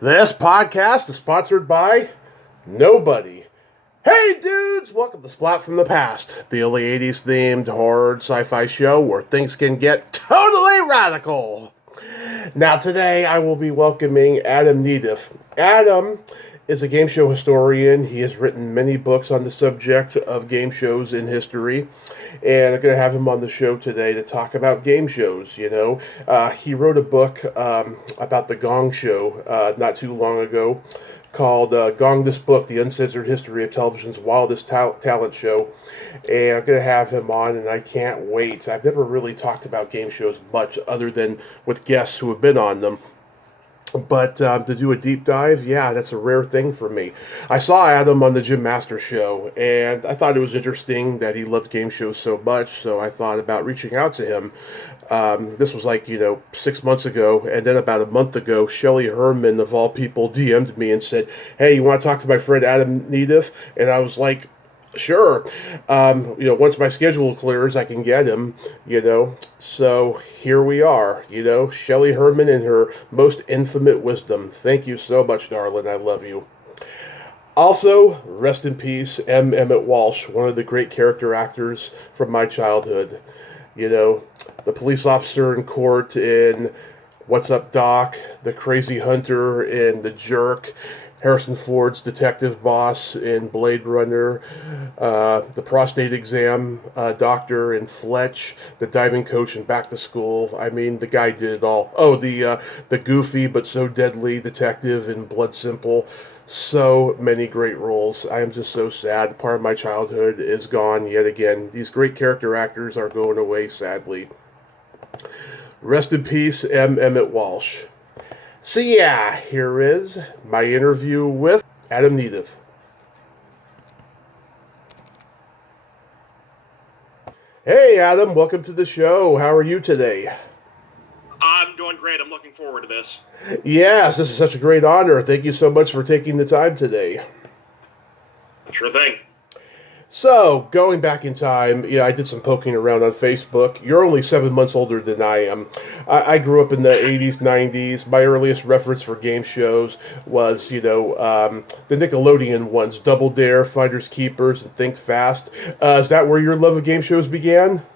This podcast is sponsored by nobody. Hey dudes, welcome to Splat from the Past, the only 80s themed horror sci-fi show where things can get totally radical. Now today I will be welcoming Adam Nedeff. Adam is a game show historian. He has written many books on the subject of game shows in history. And I'm going to have him on the show today to talk about game shows. He wrote a book about the Gong Show not too long ago called Gong This Book, The Uncensored History of Television's Wildest Talent Show. And I'm going to have him on, and I can't wait. I've never really talked about game shows much other than with guests who have been on them. But to do a deep dive, yeah, that's a rare thing for me. I saw Adam on the Jim Master show, and I thought it was interesting that he loved game shows so much, so I thought about reaching out to him. This was 6 months ago, and then about a month ago, Shelley Herman, of all people, DM'd me and said, "Hey, you want to talk to my friend Adam Nedeff?" And I was like, sure. Once my schedule clears, I can get him, So here we are, Shelley Herman in her most infinite wisdom. Thank you so much, darling. I love you. Also, rest in peace, M. Emmett Walsh, one of the great character actors from my childhood. The police officer in court in What's Up, Doc, the crazy hunter in The Jerk, Harrison Ford's detective boss in Blade Runner, the prostate exam doctor in Fletch, the diving coach in Back to School. I mean, the guy did it all. Oh, the goofy but so deadly detective in Blood Simple. So many great roles. I am just so sad. Part of my childhood is gone yet again. These great character actors are going away, sadly. Rest in peace, M. Emmett Walsh. So yeah, here is my interview with Adam Nedeff. Hey Adam, welcome to the show. How are you today? I'm doing great. I'm looking forward to this. Yes, this is such a great honor. Thank you so much for taking the time today. Sure thing. So, going back in time, I did some poking around on Facebook. You're only 7 months older than I am. I grew up in the 80s, 90s. My earliest reference for game shows was, the Nickelodeon ones, Double Dare, Finders Keepers, and Think Fast. Is that where your love of game shows began?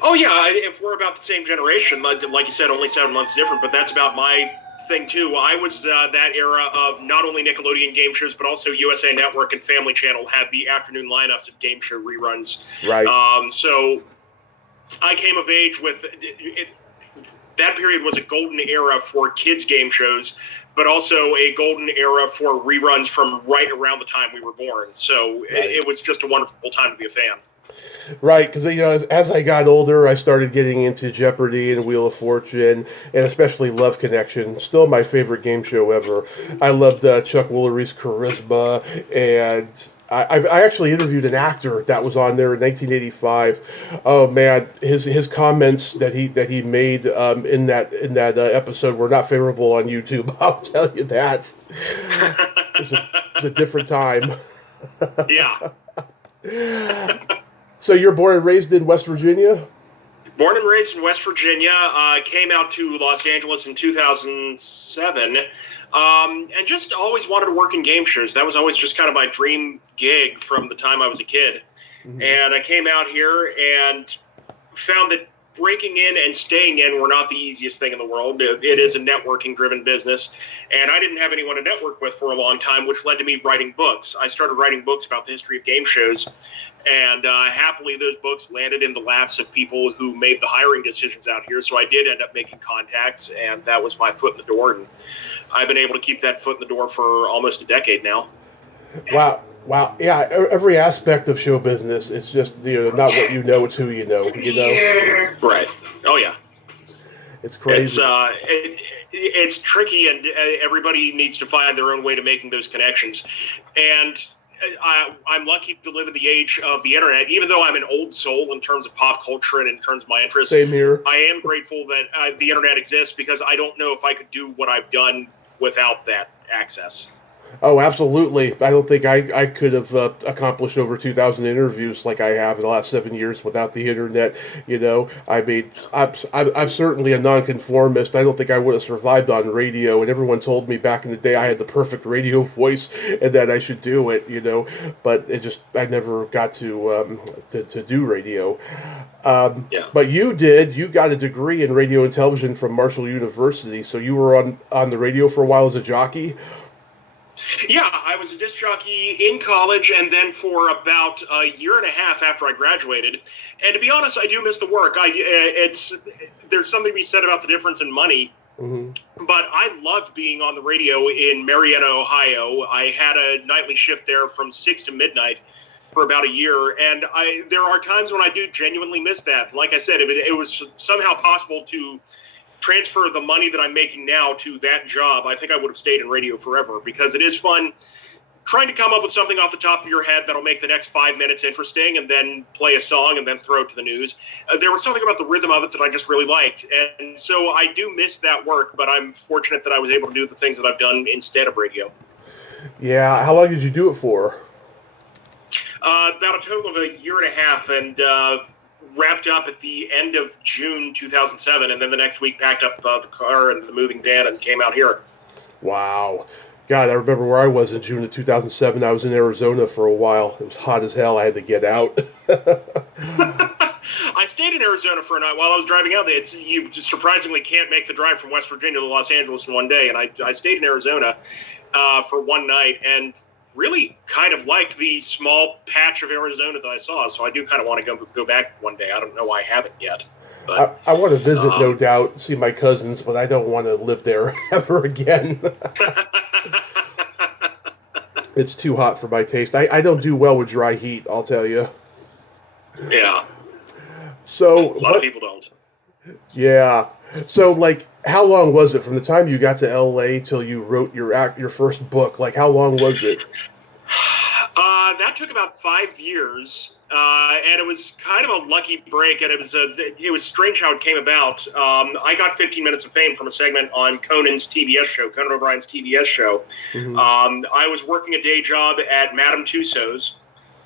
Oh, yeah. If we're about the same generation, like you said, only 7 months different, but that's about my thing, too. I was that era of not only Nickelodeon game shows, but also USA Network and Family Channel had the afternoon lineups of game show reruns. Right. So I came of age with it. That period was a golden era for kids' game shows, but also a golden era for reruns from right around the time we were born. So right. It was just a wonderful time to be a fan. Right, because as I got older, I started getting into Jeopardy and Wheel of Fortune, and especially Love Connection. Still my favorite game show ever. I loved Chuck Woolery's charisma, and I actually interviewed an actor that was on there in 1985. Oh man, his comments that he made in that episode were not favorable on YouTube. I'll tell you that. It was a different time. Yeah. So you're born and raised in West Virginia? Born and raised in West Virginia. Came out to Los Angeles in 2007. And just always wanted to work in game shows. That was always just kind of my dream gig from the time I was a kid. Mm-hmm. And I came out here and found that breaking in and staying in were not the easiest thing in the world. It is a networking-driven business. And I didn't have anyone to network with for a long time, which led to me writing books. I started writing books about the history of game shows. And happily, those books landed in the laps of people who made the hiring decisions out here. So I did end up making contacts, and that was my foot in the door. And I've been able to keep that foot in the door for almost a decade now. Wow. Yeah, every aspect of show business, it's just, not what you know, it's who you know, Right. Oh, yeah. It's crazy. It's tricky, and everybody needs to find their own way to making those connections. And I'm lucky to live in the age of the internet, even though I'm an old soul in terms of pop culture and in terms of my interests. Same here. I am grateful that the internet exists, because I don't know if I could do what I've done without that access. Oh, absolutely. I don't think I could have accomplished over 2,000 interviews like I have in the last 7 years without the internet. I mean, I'm certainly a nonconformist. I don't think I would have survived on radio. And everyone told me back in the day I had the perfect radio voice and that I should do it. But I never got to do radio. Yeah. But you did. You got a degree in radio and television from Marshall University. So you were on the radio for a while as a jockey. Yeah, I was a disc jockey in college, and then for about a year and a half after I graduated. And to be honest, I do miss the work. There's something to be said about the difference in money. Mm-hmm. But I loved being on the radio in Marietta, Ohio. I had a nightly shift there from 6 to midnight for about a year, and there are times when I do genuinely miss that. Like I said, if it was somehow possible to transfer the money that I'm making now to that job, I think I would have stayed in radio forever, because it is fun trying to come up with something off the top of your head that'll make the next 5 minutes interesting, and then play a song and then throw it to the news. There was something about the rhythm of it that I just really liked, and so I do miss that work, but I'm fortunate that I was able to do the things that I've done instead of radio. Yeah, how long did you do it for? About a total of a year and a half, and wrapped up at the end of June 2007, and then the next week packed up the car and the moving van and came out here. Wow. God, I remember where I was in June of 2007. I was in Arizona for a while. It was hot as hell. I had to get out. I stayed in Arizona for a night while I was driving out. You surprisingly can't make the drive from West Virginia to Los Angeles in one day, and I stayed in Arizona for one night, and really kind of liked the small patch of Arizona that I saw, so I do kind of want to go back one day. I don't know why I haven't yet. But, I want to visit, no doubt, see my cousins, but I don't want to live there ever again. It's too hot for my taste. I don't do well with dry heat, I'll tell you. Yeah. So a lot of people don't. Yeah. So, like, how long was it from the time you got to L.A. till you wrote your first book? Like, how long was it? That took about 5 years, and it was kind of a lucky break, and it was strange how it came about. I got 15 minutes of fame from a segment on Conan O'Brien's TBS show. Mm-hmm. I was working a day job at Madame Tussauds,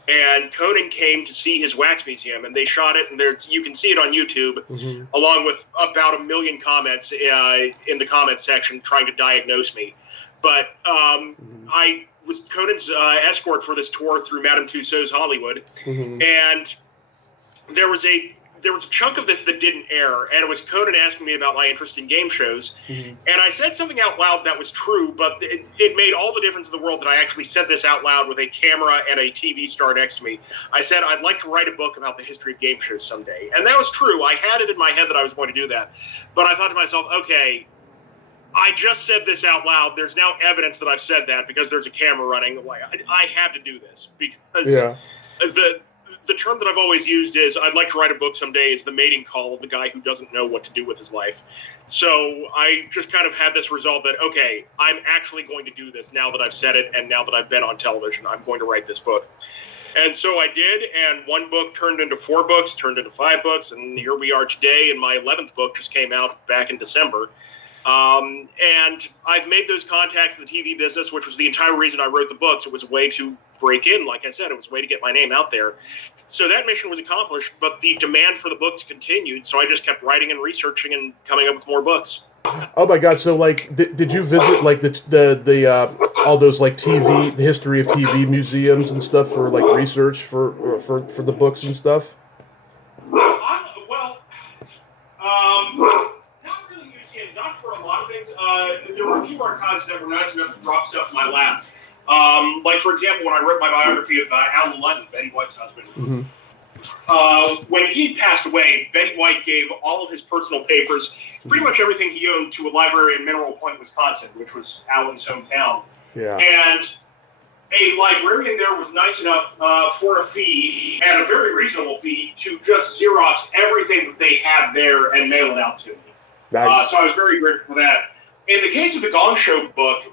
and Conan came to see his wax museum, and they shot it, and you can see it on YouTube, mm-hmm. along with about 1 million comments in the comment section trying to diagnose me. But mm-hmm. I was Conan's escort for this tour through Madame Tussauds Hollywood, mm-hmm. and there was a chunk of this that didn't air, and it was Conan asking me about my interest in game shows, mm-hmm. and I said something out loud that was true, but it made all the difference in the world that I actually said this out loud with a camera and a TV star next to me. I said, I'd like to write a book about the history of game shows someday, and that was true. I had it in my head that I was going to do that, but I thought to myself, okay, I just said this out loud. There's now evidence that I've said that because there's a camera running. I have to do this because the term that I've always used is I'd like to write a book someday is the mating call of the guy who doesn't know what to do with his life. So I just kind of had this resolve that, okay, I'm actually going to do this now that I've said it and now that I've been on television. I'm going to write this book. And so I did, and one book turned into 4 books, turned into 5 books, and here we are today, and my 11th book just came out back in December. And I've made those contacts in the TV business, which was the entire reason I wrote the books. It was a way to break in, like I said. It was a way to get my name out there. So that mission was accomplished, but the demand for the books continued, so I just kept writing and researching and coming up with more books. Oh my God! So, like, did you visit like the all those like TV, the history of TV museums and stuff for like research for the books and stuff? Not really museums, not for a lot of things. There were a few archives that were nice enough to drop stuff in my lap. Like, for example, when I wrote my biography of Alan Ludden, Betty White's husband, mm-hmm. When he passed away, Betty White gave all of his personal papers, pretty much everything he owned, to a library in Mineral Point, Wisconsin, which was Alan's hometown. Yeah. And a librarian there was nice enough for a fee, and a very reasonable fee, to just Xerox everything that they had there and mail it out to me. Nice. So I was very grateful for that. In the case of the Gong Show book,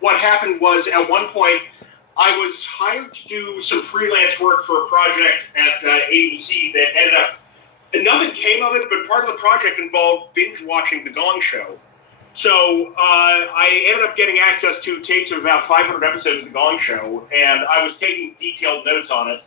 what happened was at one point I was hired to do some freelance work for a project at ABC that ended up, nothing came of it, but part of the project involved binge watching the Gong Show. So I ended up getting access to tapes of about 500 episodes of The Gong Show, and I was taking detailed notes on it.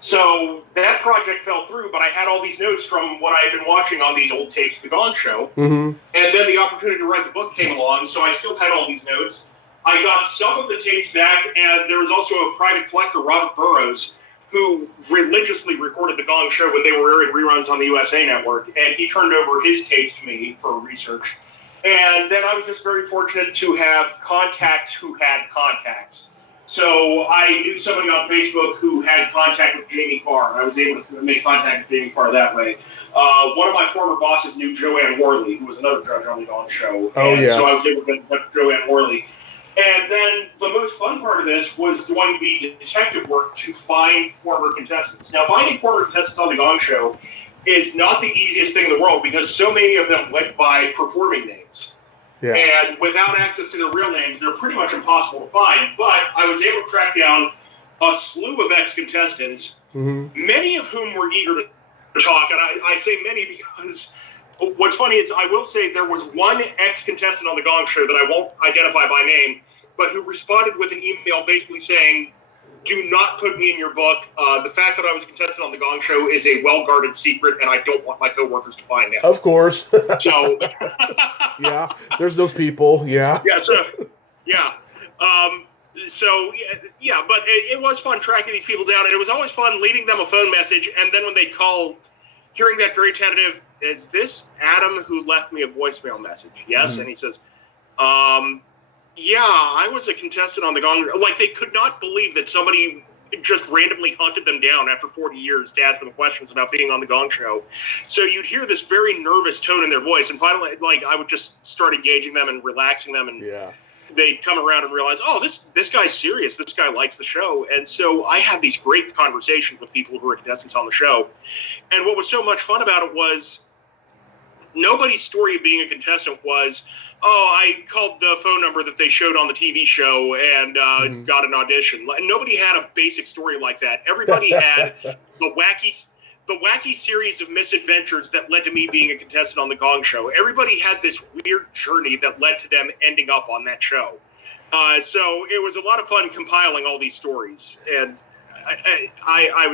So that project fell through, but I had all these notes from what I had been watching on these old tapes of The Gong Show. Mm-hmm. And then the opportunity to write the book came along, so I still had all these notes. I got some of the tapes back, and there was also a private collector, Robert Burrows, who religiously recorded The Gong Show when they were airing reruns on the USA Network, and he turned over his tapes to me for research. And then I was just very fortunate to have contacts who had contacts. So I knew somebody on Facebook who had contact with Jamie Farr. I was able to make contact with Jamie Farr that way. One of my former bosses knew Joanne Worley, who was another judge on the Gong Show. Oh, yeah. So I was able to get in touch with Joanne Worley. And then the most fun part of this was going to be detective work to find former contestants. Now, finding former contestants on the Gong Show is not the easiest thing in the world because so many of them went by performing names. Yeah. And without access to their real names, they're pretty much impossible to find. But I was able to track down a slew of ex-contestants, many of whom were eager to talk. And I say many because what's funny is I will say there was one ex-contestant on the Gong Show that I won't identify by name, but who responded with an email basically saying, do not put me in your book. The fact that I was a contestant on the Gong Show is a well-guarded secret, and I don't want my coworkers to find out. Of course. So, yeah, there's those people. Yeah. Yeah. So, yeah. But it was fun tracking these people down, and it was always fun leaving them a phone message, and then when they call, hearing that very tentative, is this Adam who left me a voicemail message? Yes, and he says, yeah, I was a contestant on the Gong. Like, they could not believe that somebody just randomly hunted them down after 40 years to ask them questions about being on the Gong Show. So you'd hear this very nervous tone in their voice, and finally, like, I would just start engaging them and relaxing them, and they'd come around and realize, oh, this guy's serious. This guy likes the show. And so I had these great conversations with people who were contestants on the show. And what was so much fun about it was nobody's story of being a contestant was, oh, I called the phone number that they showed on the TV show and got an audition. Nobody had a basic story like that. Everybody had the wacky series of misadventures that led to me being a contestant on the Gong Show. Everybody had this weird journey that led to them ending up on that show. So it was a lot of fun compiling all these stories. And I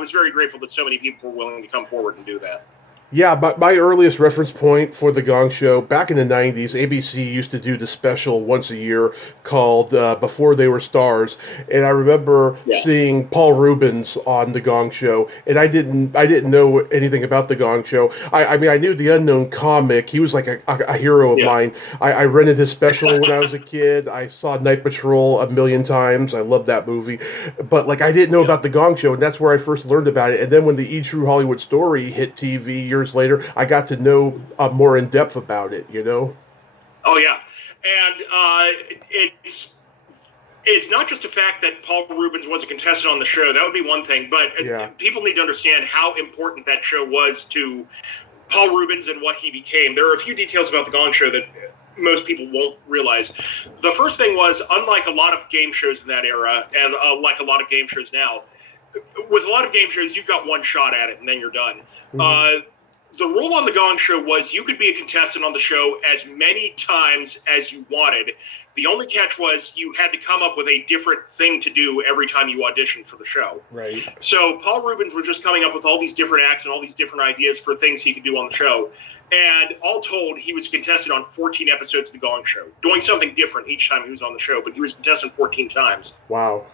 was very grateful that so many people were willing to come forward and do that. Yeah, but my earliest reference point for the Gong Show, back in the 90s, ABC used to do the special once a year called Before They Were Stars, and I remember seeing Paul Rubens on the Gong Show, and I didn't know anything about the Gong Show. I mean, I knew the Unknown Comic. He was like a hero of mine. I rented his special when I was a kid. I saw Night Patrol a million times. I loved that movie. But, like, I didn't know about the Gong Show, and that's where I first learned about it. And then when the E! True Hollywood Story hit TV years later, I got to know more in depth about it, you know? Oh, yeah. And it's not just a fact that Paul Rubens was a contestant on the show. That would be one thing. But people need to understand how important that show was to Paul Rubens and what he became. There are a few details about the Gong Show that most people won't realize. The first thing was, unlike a lot of game shows in that era, and like a lot of game shows now, with a lot of game shows, you've got one shot at it, and then you're done. The rule on the Gong Show was you could be a contestant on the show as many times as you wanted. The only catch was you had to come up with a different thing to do every time you auditioned for the show. Right. So Paul Rubens was just coming up with all these different acts and all these different ideas for things he could do on the show. And all told, he was a contestant on 14 episodes of the Gong Show, doing something different each time he was on the show, but he was a contestant 14 times. Wow.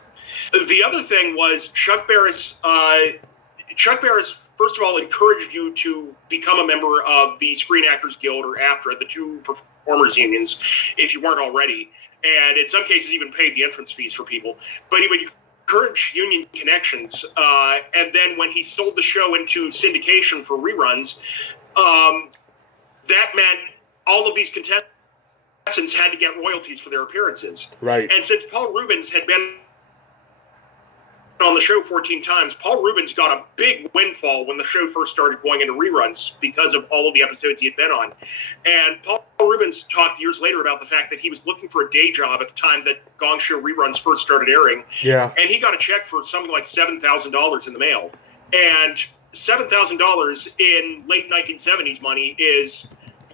The other thing was Chuck Barris, first of all, encouraged you to become a member of the Screen Actors Guild, or AFTRA, the two performers unions, if you weren't already. And in some cases, even paid the entrance fees for people. But he would encourage union connections. And then when he sold the show into syndication for reruns, that meant all of these contestants had to get royalties for their appearances. Right. And since Paul Rubens had been on the show 14 times, Paul Rubens got a big windfall when the show first started going into reruns because of all of the episodes he had been on. And Paul Rubens talked years later about the fact that he was looking for a day job at the time that Gong Show reruns first started airing. Yeah. And he got a check for something like $7,000 in the mail. And $7,000 in late 1970s money is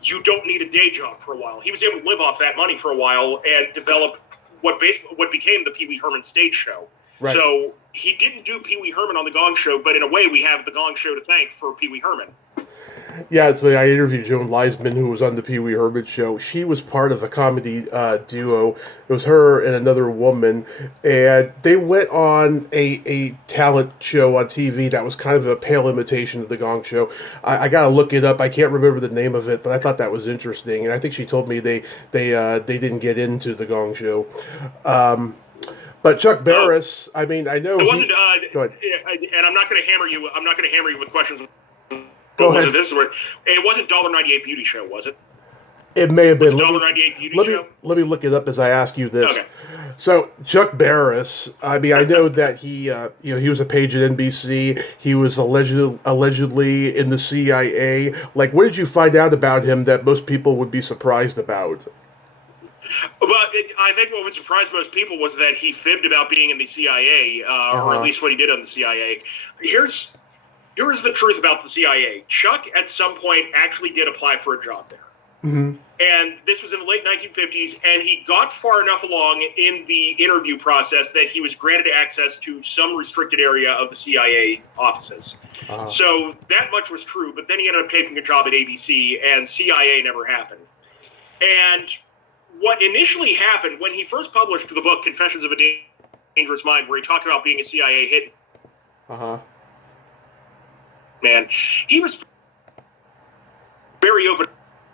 you don't need a day job for a while. He was able to live off that money for a while and develop what became the Pee Wee Herman stage show. Right. So he didn't do Pee Wee Herman on the Gong Show, but in a way, we have the Gong Show to thank for Pee Wee Herman. Yeah, so I interviewed Joan Leisman, who was on the Pee Wee Herman show. She was part of a comedy duo. It was her and another woman, and they went on a talent show on TV that was kind of a pale imitation of the Gong Show. I got to look it up. I can't remember the name of it, but I thought that was interesting. And I think she told me they didn't get into the Gong Show. But Chuck Barris, I mean, I know it wasn't. Go ahead. And I'm not going to hammer you. I'm not going to hammer you with questions. Go ahead. It wasn't $1.98 Beauty Show, was it? It may have been. $1.98 Beauty Show? Let me look it up as I ask you this. Okay. So Chuck Barris, I mean, I know that he was a page at NBC. He was allegedly in the CIA. Like, what did you find out about him that most people would be surprised about? Well, I think what would surprise most people was that he fibbed about being in the CIA, or at least what he did on the CIA. Here's the truth about the CIA. Chuck, at some point, actually did apply for a job there. Mm-hmm. And this was in the late 1950s, and he got far enough along in the interview process that he was granted access to some restricted area of the CIA offices. So that much was true, but then he ended up taking a job at ABC, and CIA never happened. And what initially happened when he first published the book Confessions of a Dangerous Mind, where he talked about being a CIA hit man, he was very open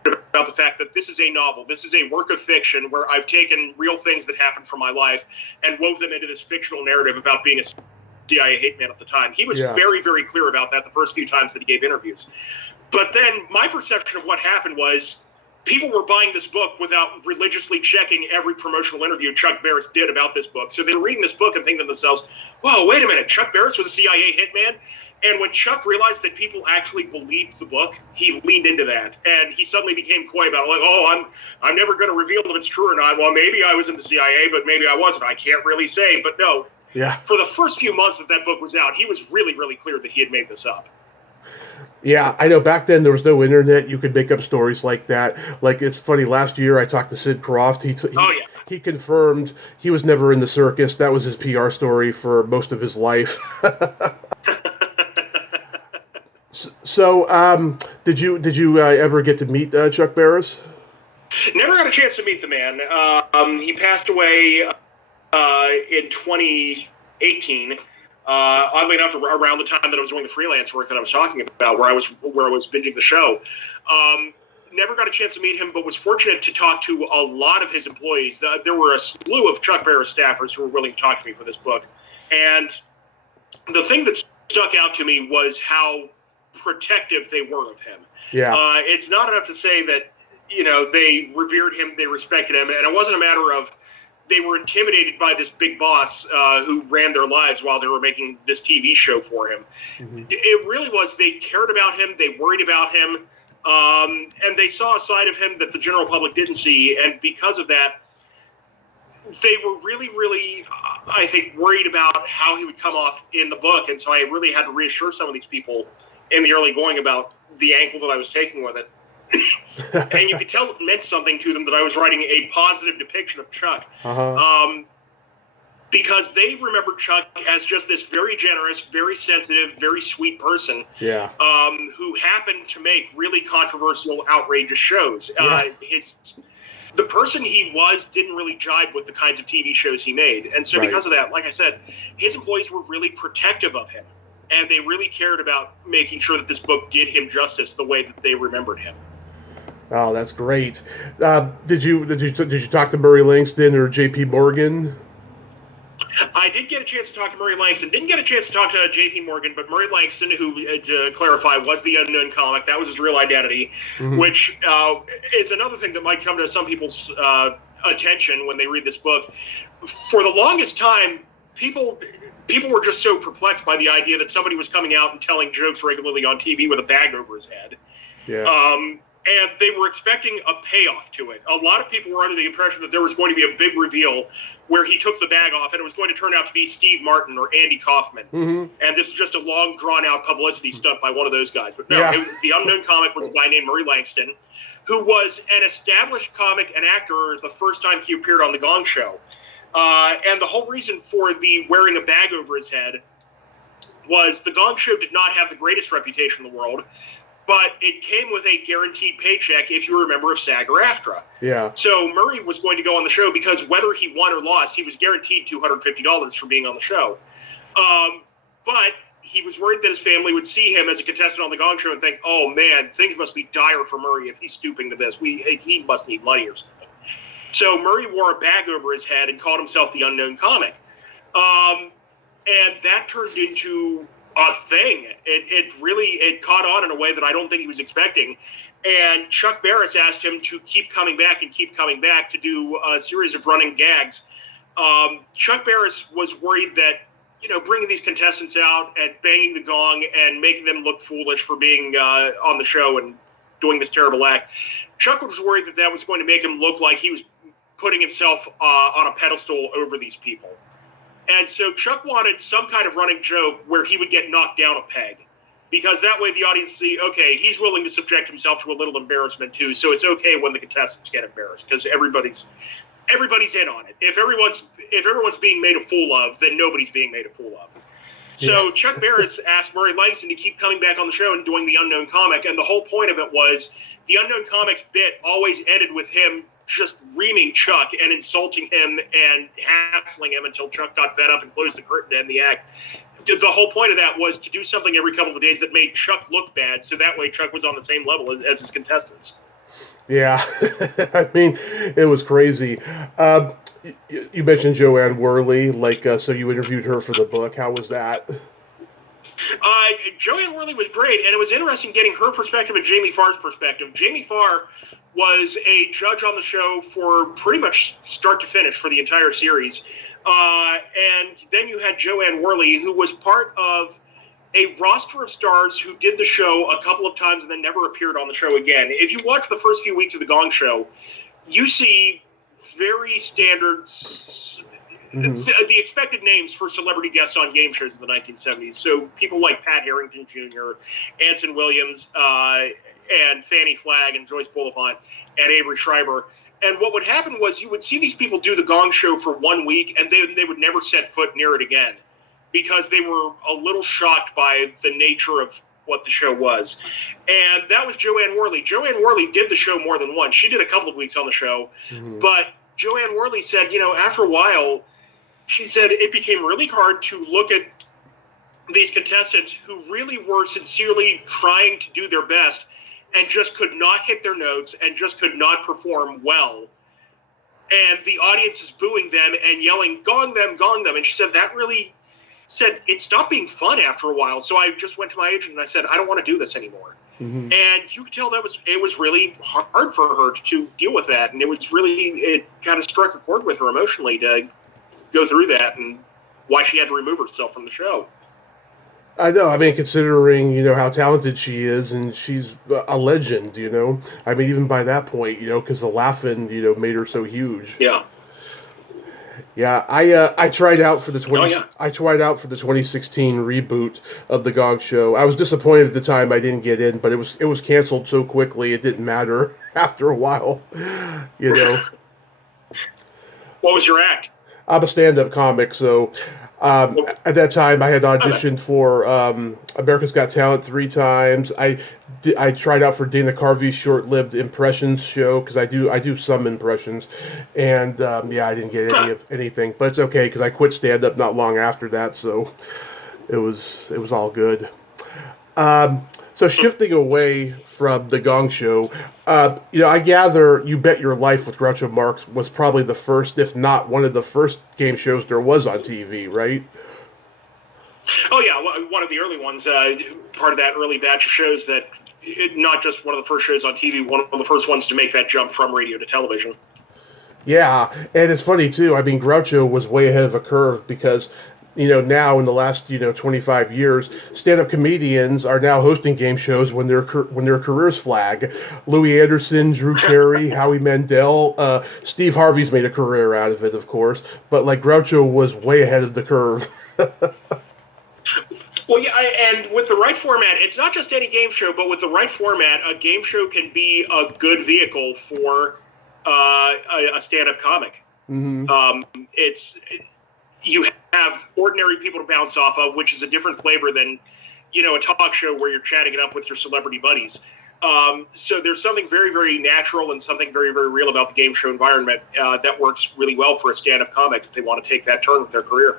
about the fact that this is a novel, this is a work of fiction where I've taken real things that happened from my life and wove them into this fictional narrative about being a CIA hitman at the time. He was very, very clear about that the first few times that he gave interviews. But then my perception of what happened was people were buying this book without religiously checking every promotional interview Chuck Barris did about this book. So they were reading this book and thinking to themselves, whoa, wait a minute, Chuck Barris was a CIA hitman? And when Chuck realized that people actually believed the book, he leaned into that. And he suddenly became coy about it, like, oh, I'm never going to reveal if it's true or not. Well, maybe I was in the CIA, but maybe I wasn't. I can't really say. But no, for the first few months that book was out, he was really, really clear that he had made this up. Yeah, I know back then there was no internet. You could make up stories like that. Like, it's funny, last year I talked to Sid Croft. He confirmed he was never in the circus. That was his PR story for most of his life. So, did you ever get to meet Chuck Barris? Never got a chance to meet the man. He passed away in 2018. Oddly enough, around the time that I was doing the freelance work that I was talking about, where I was binging the show. Never got a chance to meet him, but was fortunate to talk to a lot of his employees. There were a slew of Chuck Barris staffers who were willing to talk to me for this book. And the thing that stuck out to me was how protective they were of him. It's not enough to say that, they revered him, they respected him, and it wasn't a matter of they were intimidated by this big boss who ran their lives while they were making this TV show for him. Mm-hmm. It really was, they cared about him, they worried about him, and they saw a side of him that the general public didn't see, and because of that, they were really, really, I think, worried about how he would come off in the book, and so I really had to reassure some of these people in the early going about the angle that I was taking with it. And you could tell it meant something to them that I was writing a positive depiction of Chuck. Because they remembered Chuck as just this very generous, very sensitive, very sweet person who happened to make really controversial, outrageous shows. The person he was didn't really jibe with the kinds of TV shows he made. And so because of that, like I said, his employees were really protective of him. And they really cared about making sure that this book did him justice the way that they remembered him. Oh, that's great. Did you talk to Murray Langston or J.P. Morgan? I did get a chance to talk to Murray Langston. Didn't get a chance to talk to J.P. Morgan, but Murray Langston, who, to clarify, was the Unknown comic. That was his real identity, which is another thing that might come to some people's attention when they read this book. For the longest time, people were just so perplexed by the idea that somebody was coming out and telling jokes regularly on TV with a bag over his head. and they were expecting a payoff to it. A lot of people were under the impression that there was going to be a big reveal where he took the bag off, and it was going to turn out to be Steve Martin or Andy Kaufman. Mm-hmm. And this is just a long, drawn-out publicity stunt by one of those guys. But no, Yeah. the unknown comic was a guy named Murray Langston, who was an established comic and actor the first time he appeared on The Gong Show. And the whole reason for the wearing a bag over his head was The Gong Show did not have the greatest reputation in the world, but it came with a guaranteed paycheck if you were a member of SAG or AFTRA. Yeah. So Murray was going to go on the show because whether he won or lost, he was guaranteed $250 for being on the show. But he was worried that his family would see him as a contestant on The Gong Show and think, oh, man, things must be dire for Murray if he's stooping to this. He must need money or something. So Murray wore a bag over his head and called himself the Unknown Comic. And that turned into a thing. It caught on in a way that I don't think he was expecting. And Chuck Barris asked him to keep coming back to do a series of running gags. Chuck Barris was worried that, bringing these contestants out and banging the gong and making them look foolish for being on the show and doing this terrible act. Chuck was worried that was going to make him look like he was putting himself on a pedestal over these people. And so Chuck wanted some kind of running joke where he would get knocked down a peg, because that way the audience see, okay, he's willing to subject himself to a little embarrassment too, so it's okay when the contestants get embarrassed, because everybody's in on it. If everyone's being made a fool of, then nobody's being made a fool of. So Chuck Barris asked Murray Langston to keep coming back on the show and doing the Unknown Comic, and the whole point of it was the Unknown Comic's bit always ended with him just reaming Chuck and insulting him and hassling him until Chuck got fed up and closed the curtain to end the act. The whole point of that was to do something every couple of days that made Chuck look bad, so that way Chuck was on the same level as his contestants. Yeah, I mean, it was crazy. You mentioned Joanne Worley, so you interviewed her for the book. How was that? Joanne Worley was great, and it was interesting getting her perspective and Jamie Farr's perspective. Jamie Farr was a judge on the show for pretty much start to finish for the entire series. And then you had Joanne Worley, who was part of a roster of stars who did the show a couple of times and then never appeared on the show again. If you watch the first few weeks of The Gong Show, you see very standard, the expected names for celebrity guests on game shows in the 1970s. So people like Pat Harrington Jr., Anson Williams, and Fannie Flagg and Joyce Bulifant and Avery Schreiber. And what would happen was you would see these people do the Gong Show for 1 week, and they would never set foot near it again because they were a little shocked by the nature of what the show was. And that was Joanne Worley. Joanne Worley did the show more than once. She did a couple of weeks on the show. But Joanne Worley said, after a while, she said it became really hard to look at these contestants who really were sincerely trying to do their best and just could not hit their notes and just could not perform well. And the audience is booing them and yelling, gong them, gong them. And she said that really said it stopped being fun after a while. So I just went to my agent and I said, I don't want to do this anymore. And you could tell it was really hard for her to deal with that. And it kind of struck a chord with her emotionally to go through that and why she had to remove herself from the show. I know. I mean, considering, how talented she is, and she's a legend, I mean, even by that point, because the laughing, made her so huge. Yeah. Yeah, I tried out for the I tried out for the 2016 reboot of The Gong Show. I was disappointed at the time I didn't get in, but it was canceled so quickly it didn't matter after a while, What was your act? I'm a stand-up comic, so at that time I had auditioned for America's Got Talent 3 times. I tried out for Dana Carvey's short-lived impressions show because I do some impressions, and I didn't get anything, but it's okay because I quit stand-up not long after that, so it was all good. So shifting away from The Gong Show, I gather You Bet Your Life with Groucho Marx was probably the first, if not one of the first game shows there was on TV, right? Oh, yeah, one of the early ones, part of that early batch of shows that, not just one of the first shows on TV, one of the first ones to make that jump from radio to television. Yeah, and it's funny, too. I mean, Groucho was way ahead of a curve because now in the last 25 years, stand-up comedians are now hosting game shows when their careers flag. Louis Anderson, Drew Carey, Howie Mandel, Steve Harvey's made a career out of it, of course, but like Groucho was way ahead of the curve. Well, yeah, and with the right format, it's not just any game show, but with the right format, a game show can be a good vehicle for a stand-up comic. Mm-hmm. It's you have ordinary people to bounce off of, which is a different flavor than a talk show where you're chatting it up with your celebrity buddies. So there's something very, very natural and something very, very real about the game show environment that works really well for a stand-up comic if they want to take that turn with their career.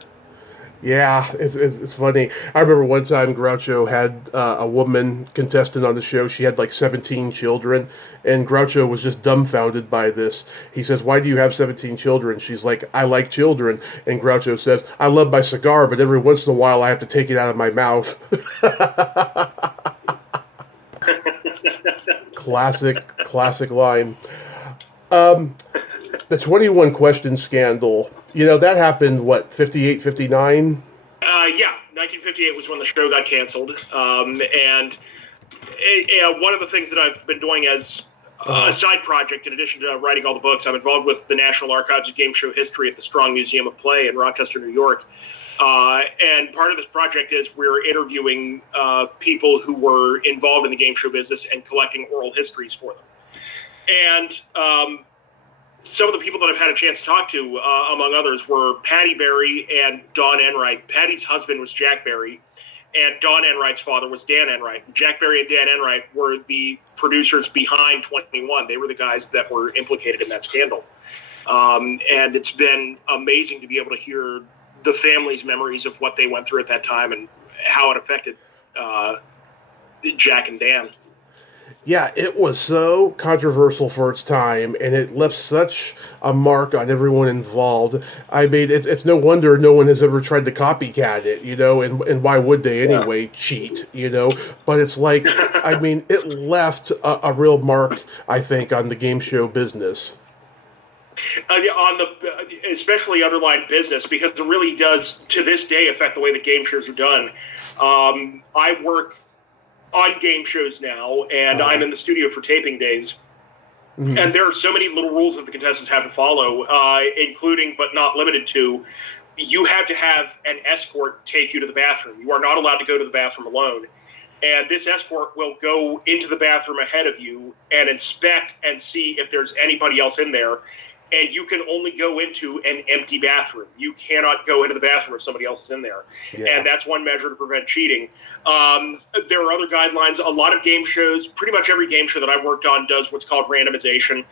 Yeah, it's funny. I remember one time Groucho had a woman contestant on the show. She had like 17 children, and Groucho was just dumbfounded by this. He says, "Why do you have 17 children?" She's like, "I like children." And Groucho says, "I love my cigar, but every once in a while I have to take it out of my mouth." Classic line. The 21 question scandal. That happened, what, 58, 59? Yeah, 1958 was when the show got canceled. And one of the things that I've been doing as a side project, in addition to writing all the books, I'm involved with the National Archives of Game Show History at the Strong Museum of Play in Rochester, New York. And part of this project is we're interviewing people who were involved in the game show business and collecting oral histories for them. And some of the people that I've had a chance to talk to, among others, were Patty Berry and Don Enright. Patty's husband was Jack Berry, and Don Enright's father was Dan Enright. Jack Berry and Dan Enright were the producers behind 21. They were the guys that were implicated in that scandal. And it's been amazing to be able to hear the family's memories of what they went through at that time and how it affected Jack and Dan. Yeah, it was so controversial for its time, and it left such a mark on everyone involved. I mean, it's no wonder no one has ever tried to copycat it, and why would they anyway cheat, But it's like, I mean, it left a real mark, I think, on the game show business. Especially underlying business, because it really does, to this day, affect the way that game shows are done. I work on game shows now, and I'm in the studio for taping days. Mm-hmm. And there are so many little rules that the contestants have to follow, including, but not limited to, you have to have an escort take you to the bathroom. You are not allowed to go to the bathroom alone. And this escort will go into the bathroom ahead of you and inspect and see if there's anybody else in there. And you can only go into an empty bathroom. You cannot go into the bathroom if somebody else is in there. Yeah. And that's one measure to prevent cheating. There are other guidelines. A lot of game shows, pretty much every game show that I've worked on does what's called randomization,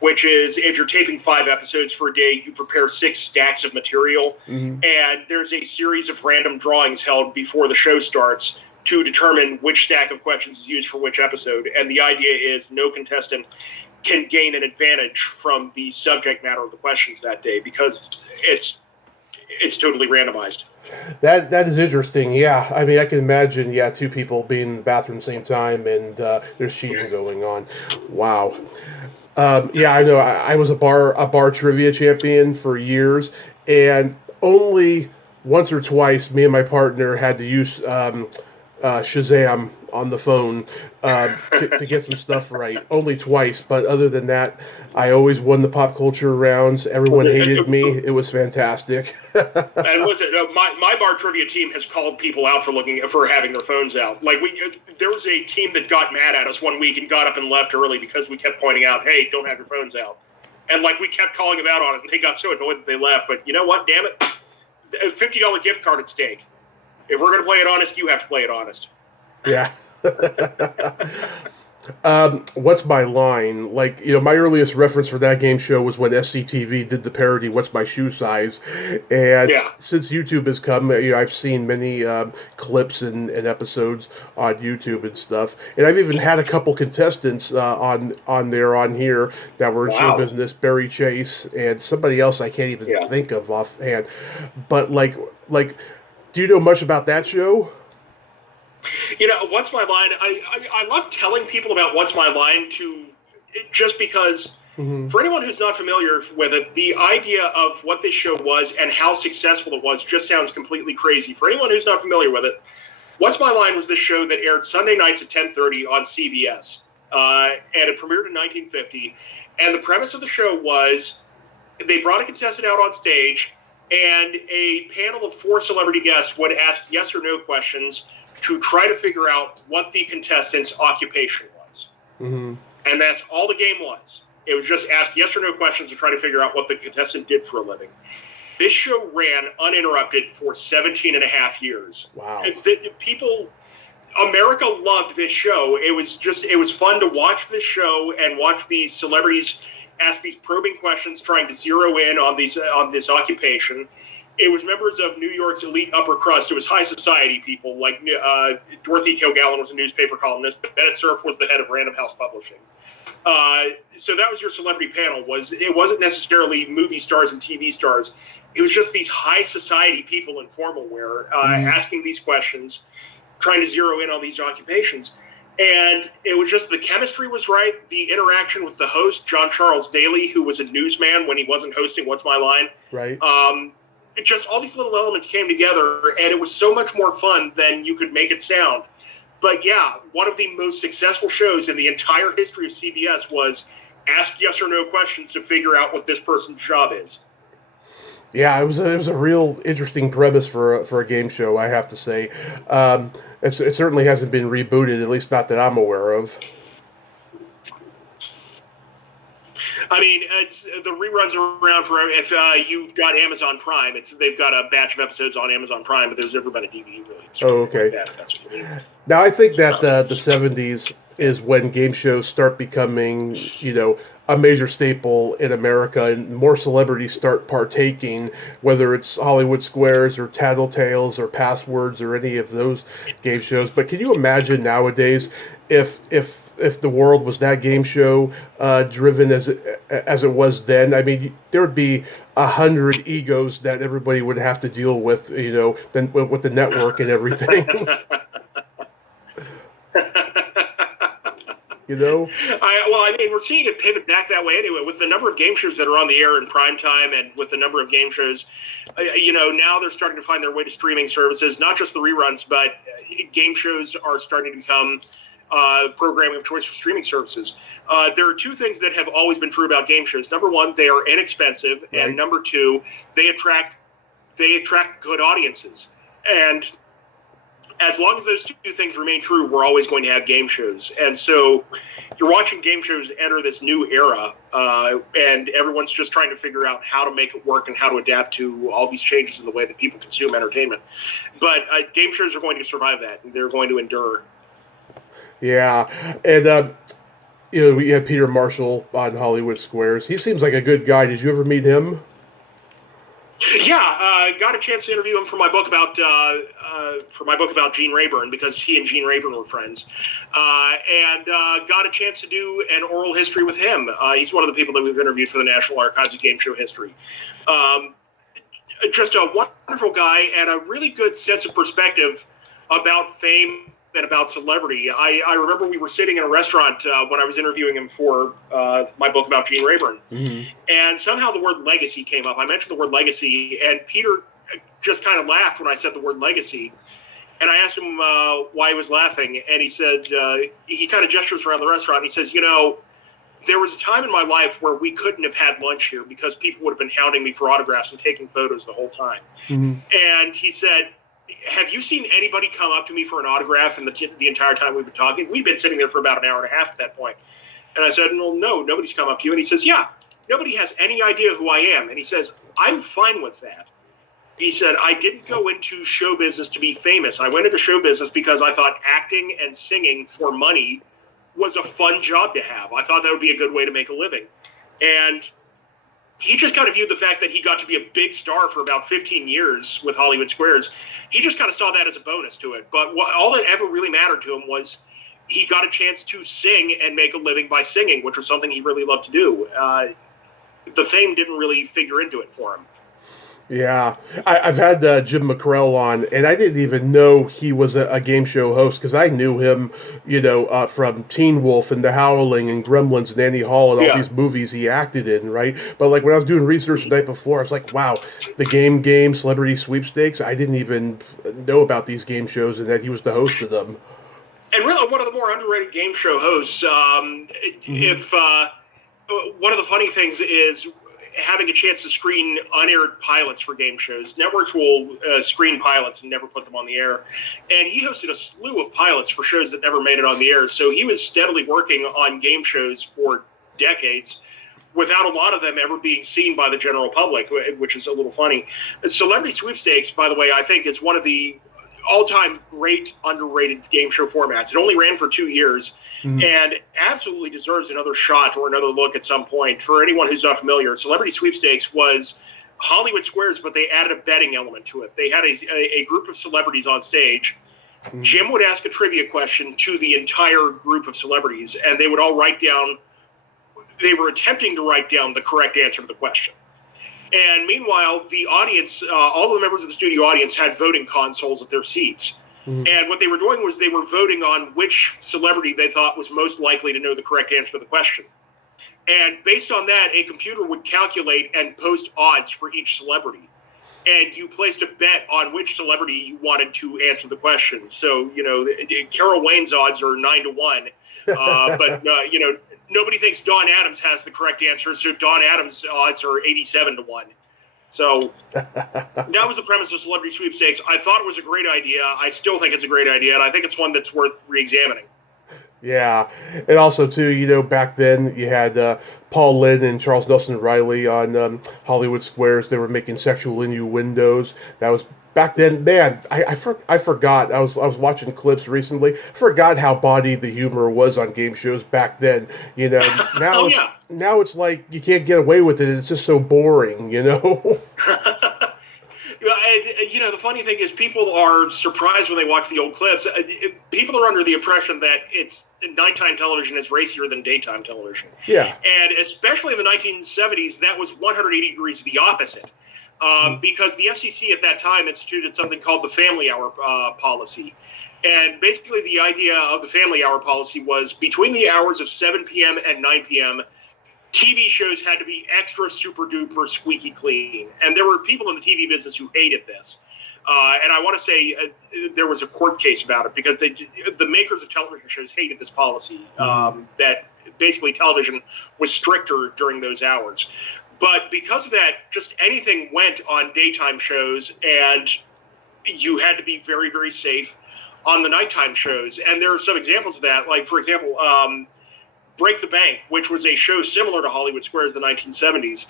which is if you're taping 5 episodes for a day, you prepare 6 stacks of material. Mm-hmm. And there's a series of random drawings held before the show starts to determine which stack of questions is used for which episode. And the idea is no contestant can gain an advantage from the subject matter of the questions that day because it's totally randomized. That is interesting. Yeah, I mean, I can imagine. Yeah, 2 people being in the bathroom at the same time, and there's cheating going on. Wow. Yeah, I know. I was a bar trivia champion for years, and only once or twice, me and my partner had to use Shazam on the phone to get some stuff right. Only twice, but other than that, I always won the pop culture rounds. Everyone hated me. It was fantastic. And listen, my bar trivia team has called people out for having their phones out. Like there was a team that got mad at us one week and got up and left early because we kept pointing out, "Hey, don't have your phones out." And we kept calling them out on it, and they got so annoyed that they left. But you know what? Damn it, a $50 gift card at stake. If we're going to play it honest, you have to play it honest. Yeah. What's My Line? My earliest reference for that game show was when SCTV did the parody What's My Shoe Size? And since YouTube has come, I've seen many clips and episodes on YouTube and stuff. And I've even had a couple contestants on here that were in show business, Barry Chase and somebody else I can't even think of offhand. But do you know much about that show? What's My Line? I love telling people about What's My Line just because For anyone who's not familiar with it, the idea of what this show was and how successful it was just sounds completely crazy. For anyone who's not familiar with it, What's My Line was this show that aired Sunday nights at 10:30 on CBS, and it premiered in 1950. And the premise of the show was they brought a contestant out on stage, and a panel of 4 celebrity guests would ask yes or no questions to try to figure out what the contestant's occupation was. And that's all the game was. It was just ask yes or no questions to try to figure out what the contestant did for a living. This show ran uninterrupted for 17 and a half years. Wow. America loved this show. It was fun to watch this show and watch these celebrities ask these probing questions, trying to zero in on this occupation. It was members of New York's elite upper crust. It was high society people, like Dorothy Kilgallen was a newspaper columnist. Bennett Cerf was the head of Random House Publishing. So that was your celebrity panel. It wasn't necessarily movie stars and TV stars. It was just these high society people in formal wear asking these questions, trying to zero in on these occupations. And it was just the chemistry was right. The interaction with the host, John Charles Daly, who was a newsman when he wasn't hosting What's My Line. Right. Just all these little elements came together, and it was so much more fun than you could make it sound. But yeah, one of the most successful shows in the entire history of CBS was ask yes or no questions to figure out what this person's job is. Yeah, it was a real interesting premise for a game show, I have to say. It certainly hasn't been rebooted, at least not that I'm aware of. I mean, the reruns are around forever. If you've got Amazon Prime, they've got a batch of episodes on Amazon Prime, but there's never been a DVD release. Oh, okay. Like that, now, I think that the 70s is when game shows start becoming, a major staple in America, and more celebrities start partaking, whether it's Hollywood Squares or Tattletales or Passwords or any of those game shows. But can you imagine nowadays if the world was that game show driven as it was then? I mean, there would be 100 egos that everybody would have to deal with, then with the network and everything. I mean, we're seeing it pivot back that way anyway, with the number of game shows that are on the air in prime time, and with the number of game shows, now they're starting to find their way to streaming services, not just the reruns, but game shows are starting to become programming of choice for streaming services. There are 2 things that have always been true about game shows. Number 1, they are inexpensive, right. And number 2, they attract good audiences. And as long as those 2 things remain true, we're always going to have game shows. And so you're watching game shows enter this new era, and everyone's just trying to figure out how to make it work and how to adapt to all these changes in the way that people consume entertainment. But game shows are going to survive that. They're going to endure. Yeah, and we had Peter Marshall on Hollywood Squares. He seems like a good guy. Did you ever meet him? Yeah, got a chance to interview him for my book about Gene Rayburn, because he and Gene Rayburn were friends, and got a chance to do an oral history with him. He's one of the people that we've interviewed for the National Archives of Game Show History. Just a wonderful guy and a really good sense of perspective about fame and about celebrity. I remember we were sitting in a restaurant when I was interviewing him for my book about Gene Rayburn, and somehow the word legacy came up. I mentioned the word legacy, and Peter just kind of laughed when I said the word legacy. And I asked him why he was laughing, and he said, he kind of gestures around the restaurant, and he says, there was a time in my life where we couldn't have had lunch here because people would have been hounding me for autographs and taking photos the whole time. And he said, have you seen anybody come up to me for an autograph in the entire time we've been talking? We've been sitting there for about an hour and a half at that point. And I said, well, no, nobody's come up to you. And he says, yeah, nobody has any idea who I am. And he says, I'm fine with that. He said, I didn't go into show business to be famous. I went into show business because I thought acting and singing for money was a fun job to have. I thought that would be a good way to make a living. And he just kind of viewed the fact that he got to be a big star for about 15 years with Hollywood Squares. He just kind of saw that as a bonus to it. But all that ever really mattered to him was he got a chance to sing and make a living by singing, which was something he really loved to do. The fame didn't really figure into it for him. Yeah, I've had Jim McCrell on, and I didn't even know he was a game show host because I knew him, from Teen Wolf and The Howling and Gremlins and Annie Hall and all Yeah. these movies he acted in, right? But like when I was doing research the night before, I was like, wow, the game, Celebrity Sweepstakes. I didn't even know about these game shows and that he was the host of them. And really, one of the more underrated game show hosts. Hmm. If One of the funny things is having a chance to screen unaired pilots for game shows. Networks will screen pilots and never put them on the air. And he hosted a slew of pilots for shows that never made it on the air. So he was steadily working on game shows for decades without a lot of them ever being seen by the general public, which is a little funny. Celebrity Sweepstakes, by the way, I think is one of the all-time great underrated game show formats. It only ran for 2 years Hmm. and absolutely deserves another shot or another look at some point. For anyone who's not familiar, Celebrity Sweepstakes was Hollywood Squares, but they added a betting element to it. They had a group of celebrities on stage. Hmm. Jim would ask a trivia question to the entire group of celebrities, and they would all write down, they were attempting to write down the correct answer to the question. And meanwhile, the audience, all of the members of the studio audience had voting consoles at their seats. Hmm. And what they were doing was they were voting on which celebrity they thought was most likely to know the correct answer to the question. And based on that, a computer would calculate and post odds for each celebrity. And you placed a bet on which celebrity you wanted to answer the question. So, Carol Wayne's odds are 9-1. But nobody thinks Don Adams has the correct answer. So Don Adams' odds are 87-1. So that was the premise of Celebrity Sweepstakes. I thought it was a great idea. I still think it's a great idea. And I think it's one that's worth re-examining. Yeah, and also too, back then you had Paul Lynde and Charles Nelson Riley on Hollywood Squares. They were making sexual innuendos. That was back then. Man, I forgot. I was watching clips recently. Forgot how bawdy the humor was on game shows back then. Now Oh, it's yeah. now it's like you can't get away with it. It's just so boring. The funny thing is, people are surprised when they watch the old clips. People are under the impression that it's nighttime television is racier than daytime television, Yeah. and especially in the 1970s, that was 180 degrees the opposite. Because the FCC at that time instituted something called the Family Hour policy. And basically, the idea of the Family Hour policy was between the hours of 7 p.m. and 9 p.m., TV shows had to be extra super duper squeaky clean. And there were people in the TV business who hated this. And I want to say there was a court case about it because the makers of television shows hated this policy that basically television was stricter during those hours. But because of that, just anything went on daytime shows, and you had to be very, very safe on the nighttime shows. And there are some examples of that. Like, for example, Break the Bank, which was a show similar to Hollywood Squares in the 1970s,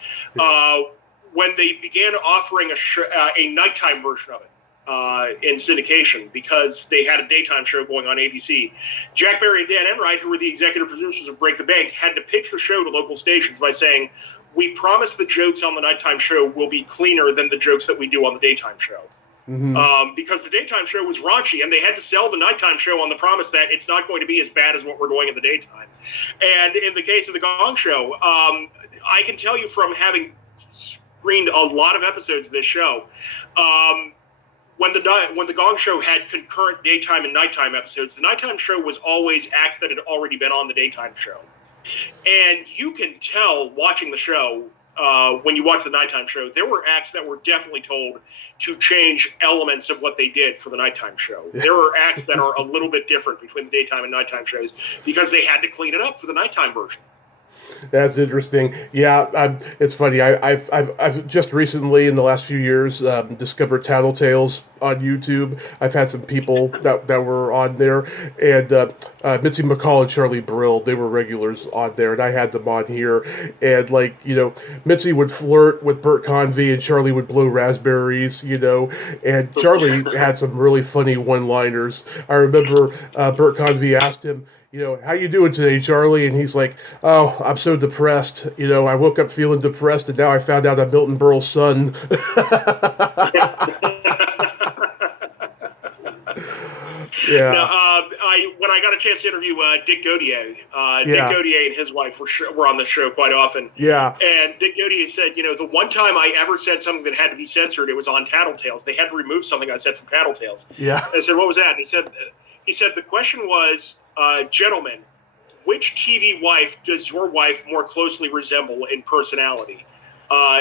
when they began offering a nighttime version of it in syndication because they had a daytime show going on ABC. Jack Barry and Dan Enright, who were the executive producers of Break the Bank, had to pitch the show to local stations by saying, we promise the jokes on the nighttime show will be cleaner than the jokes that we do on the daytime show. Because the daytime show was raunchy, and they had to sell the nighttime show on the promise that it's not going to be as bad as what we're doing in the daytime. And in the case of the Gong Show, I can tell you from having screened a lot of episodes of this show, when the Gong Show had concurrent daytime and nighttime episodes, the nighttime show was always acts that had already been on the daytime show. And you can tell watching the show, when you watch the nighttime show, there were acts that were definitely told to change elements of what they did for the nighttime show. There are acts that are a little bit different between the daytime and nighttime shows because they had to clean it up for the nighttime version. That's interesting. Yeah, it's funny. I've just recently, in the last few years, discovered Tattletales on YouTube. I've had some people that were on there, and Mitzi McCall and Charlie Brill, they were regulars on there, and I had them on here. And Mitzi would flirt with Bert Convy, and Charlie would blow raspberries, and Charlie had some really funny one-liners. I remember Bert Convy asked him, how you doing today, Charlie? And he's like, oh, I'm so depressed. I woke up feeling depressed, and now I found out I'm Milton Berle's son. Yeah. Now, when I got a chance to interview Dick Gaudier. Dick Yeah. Gaudier and his wife were on the show quite often. Yeah. And Dick Gaudier said, the one time I ever said something that had to be censored, it was on Tattletales. They had to remove something I said from Tattletales. Yeah. And I said, what was that? And he said the question was, gentlemen, which TV wife does your wife more closely resemble in personality?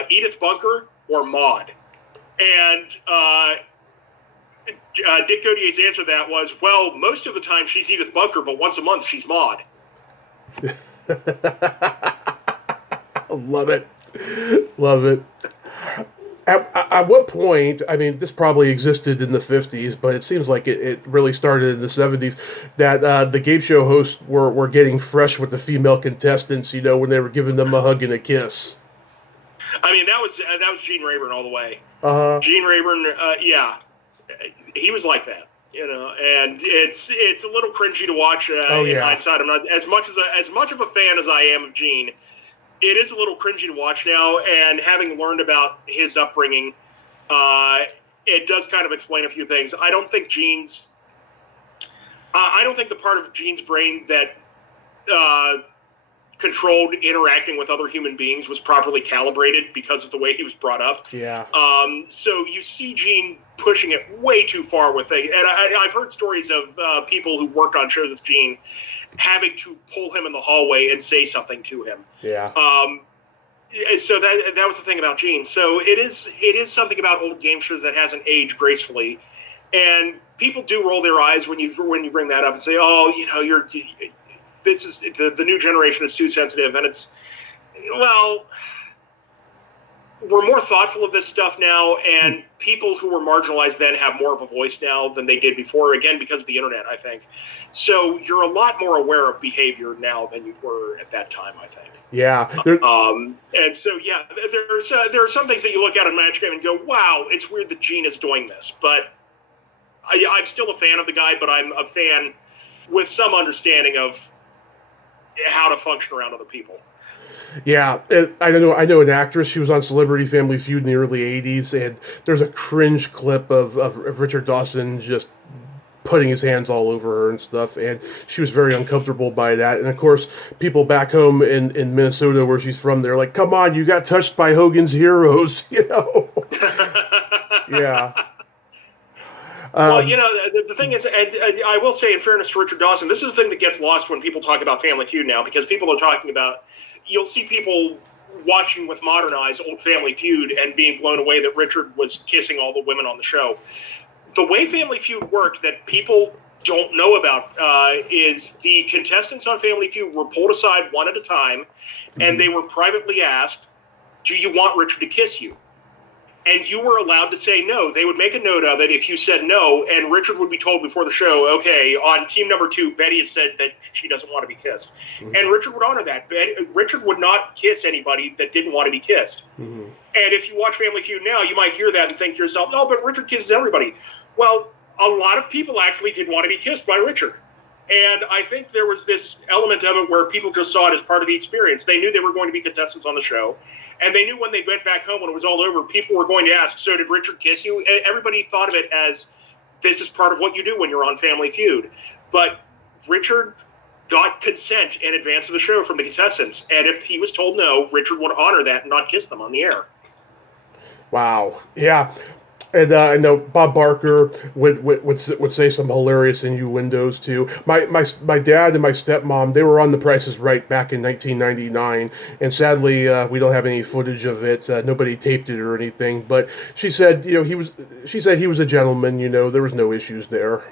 Edith Bunker or Maude? And Dick Gaudier's answer to that was, well, most of the time she's Edith Bunker, but once a month she's Maude. Love it. Love it. At what point, I mean, this probably existed in the 50s, but it seems like it really started in the 70s, that the game show hosts were getting fresh with the female contestants, when they were giving them a hug and a kiss. I mean, that was Gene Rayburn all the way. Uh-huh. Gene Rayburn, he was like that, and it's a little cringy to watch in hindsight. I'm not as much of a fan as I am of Gene. It is a little cringy to watch now, and having learned about his upbringing, it does kind of explain a few things. I don't think the part of Gene's brain that controlled interacting with other human beings was properly calibrated because of the way he was brought up. Yeah. So you see Gene pushing it way too far with things. And I've heard stories of people who worked on shows with Gene having to pull him in the hallway and say something to him. Yeah. So that was the thing about Gene. So it is something about old game shows that hasn't aged gracefully. And people do roll their eyes when you bring that up and say, oh, this is the new generation is too sensitive, and we're more thoughtful of this stuff now, and people who were marginalized then have more of a voice now than they did before, again, because of the internet, I think. So you're a lot more aware of behavior now than you were at that time, I think. Yeah. And so, yeah, there are some things that you look at on Match Game and go, wow, it's weird that Gene is doing this. But I'm still a fan of the guy, but I'm a fan with some understanding of how to function around other people. Yeah, I know an actress. She was on Celebrity Family Feud in the early '80s, and there's a cringe clip of Richard Dawson just putting his hands all over her and stuff, and she was very uncomfortable by that. And of course, people back home in Minnesota, where she's from, they're like, "Come on, you got touched by Hogan's Heroes," Yeah. Well, the thing is, and I will say in fairness to Richard Dawson, this is the thing that gets lost when people talk about Family Feud now, because people are talking about, you'll see people watching with modern eyes old Family Feud and being blown away that Richard was kissing all the women on the show. The way Family Feud worked that people don't know about is the contestants on Family Feud were pulled aside one at a time, and they were privately asked, do you want Richard to kiss you? And you were allowed to say no. They would make a note of it if you said no, and Richard would be told before the show, okay, on team number 2, Betty has said that she doesn't want to be kissed. Mm-hmm. And Richard would honor that. Richard would not kiss anybody that didn't want to be kissed. Mm-hmm. And if you watch Family Feud now, you might hear that and think to yourself, no, but Richard kisses everybody. Well, a lot of people actually did want to be kissed by Richard. And I think there was this element of it where people just saw it as part of the experience. They knew they were going to be contestants on the show. And they knew when they went back home, when it was all over, people were going to ask, so did Richard kiss you? Everybody thought of it as, this is part of what you do when you're on Family Feud. But Richard got consent in advance of the show from the contestants. And if he was told no, Richard would honor that and not kiss them on the air. Wow. Yeah. And I know Bob Barker would say some hilarious innuendos too. My dad and my stepmom, they were on The Price is Right back in 1999, and sadly we don't have any footage of it. Nobody taped it or anything. But she said, he was a gentleman. There was no issues there.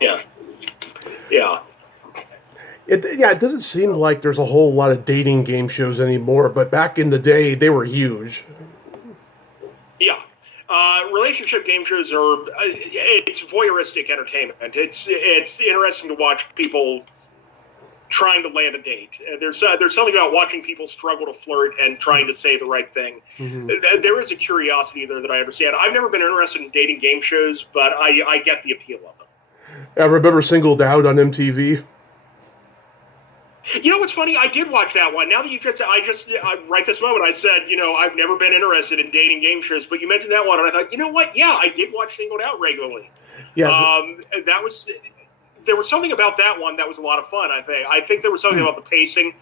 Yeah. It doesn't seem like there's a whole lot of dating game shows anymore, but back in the day they were huge. Yeah. Relationship game shows it's voyeuristic entertainment. It's interesting to watch people trying to land a date. There's something about watching people struggle to flirt and trying to say the right thing. Mm-hmm. There is a curiosity there that I understand. I've never been interested in dating game shows, but I get the appeal of them. I remember Singled Out on MTV. You know what's funny? I did watch that one. Now that you just said, right this moment, I said, I've never been interested in dating game shows, but you mentioned that one, and I thought, you know what? Yeah, I did watch Singled Out regularly. Yeah. That was there was something about that one that was a lot of fun. I think there was something about the pacing,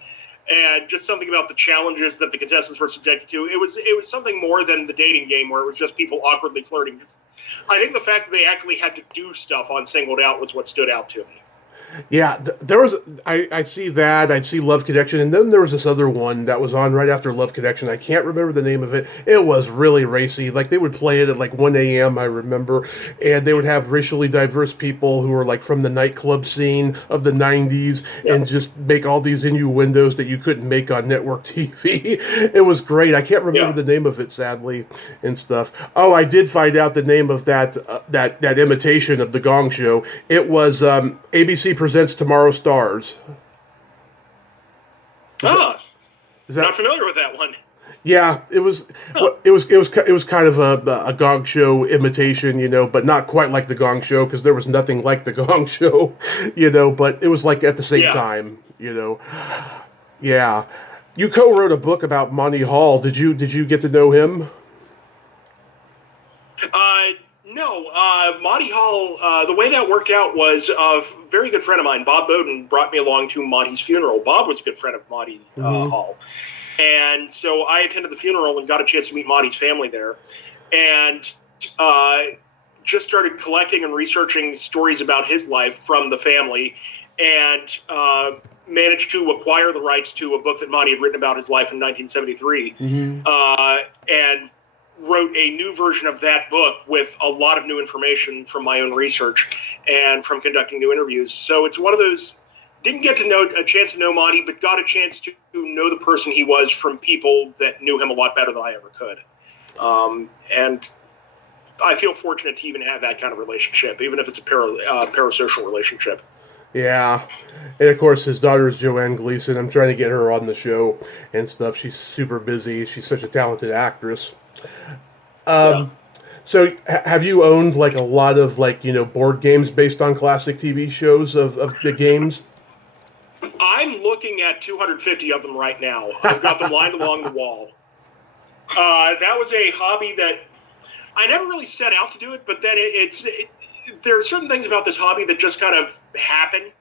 and just something about the challenges that the contestants were subjected to. It was something more than the dating game where it was just people awkwardly flirting. I think the fact that they actually had to do stuff on Singled Out was what stood out to me. Yeah, there was. I see that. I'd see Love Connection, and then there was this other one that was on right after Love Connection. I can't remember the name of it. It was really racy. Like they would play it at like 1 a.m. I remember, and they would have racially diverse people who were like from the nightclub scene of the '90s, and just make all these innuendos that you couldn't make on network TV. It was great. I can't remember the name of it, sadly, and stuff. Oh, I did find out the name of that imitation of the Gong Show. It was ABC presents Tomorrow Stars. Is that, not familiar with that one. Yeah, it was. It was kind of a Gong Show imitation, but not quite like the Gong Show because there was nothing like the Gong Show, But it was like at the same time, Yeah, you co-wrote a book about Monty Hall. Did you get to know him? No, Monty Hall, the way that worked out was a very good friend of mine, Bob Bowden, brought me along to Monty's funeral. Bob was a good friend of Monty Hall. And so I attended the funeral and got a chance to meet Monty's family there. And just started collecting and researching stories about his life from the family, and managed to acquire the rights to a book that Monty had written about his life in 1973. And wrote a new version of that book with a lot of new information from my own research and from conducting new interviews. So it's one of those, didn't get a chance to know Monty, but got a chance to know the person he was from people that knew him a lot better than I ever could. And I feel fortunate to even have that kind of relationship, even if it's a parasocial relationship. Yeah. And of course, his daughter is Joanne Gleason. I'm trying to get her on the show and stuff. She's super busy. She's such a talented actress. So have you owned like a lot of board games based on classic TV shows of the games? I'm looking at 250 of them right now. I've got them lined along the wall. That was a hobby that I never really set out to do it, but then there are certain things about this hobby that just kind of happen.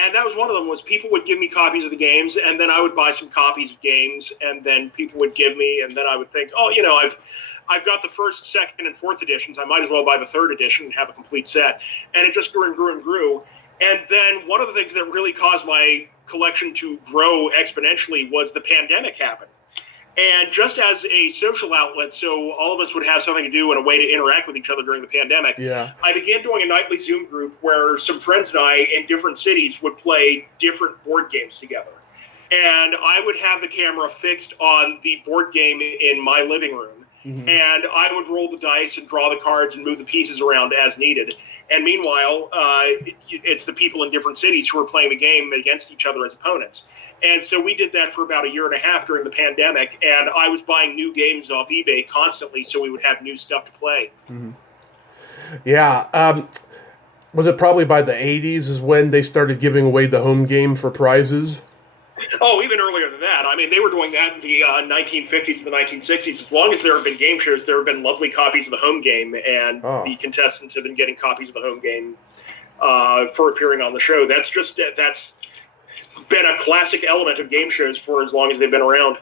And that was one of them, was people would give me copies of the games, and then I would buy some copies of games, and then people would give me, and then I would think, oh, I've got the first, second, and fourth editions. I might as well buy the third edition and have a complete set. And it just grew and grew and grew. And then one of the things that really caused my collection to grow exponentially was the pandemic happened. And just as a social outlet, so all of us would have something to do and a way to interact with each other during the pandemic, I began doing a nightly Zoom group where some friends and I in different cities would play different board games together. And I would have the camera fixed on the board game in my living room. And I would roll the dice and draw the cards and move the pieces around as needed. And meanwhile, it's the people in different cities who are playing the game against each other as opponents. And so we did that for about a year and a half during the pandemic, and I was buying new games off eBay constantly so we would have new stuff to play. Yeah. Was it probably by the 80s is when they started giving away the home game for prizes? Oh, even earlier than that. I mean, they were doing that in the 1950s and the 1960s. As long as there have been game shows, there have been lovely copies of the home game, and the contestants have been getting copies of the home game for appearing on the show. That's been a classic element of game shows for as long as they've been around.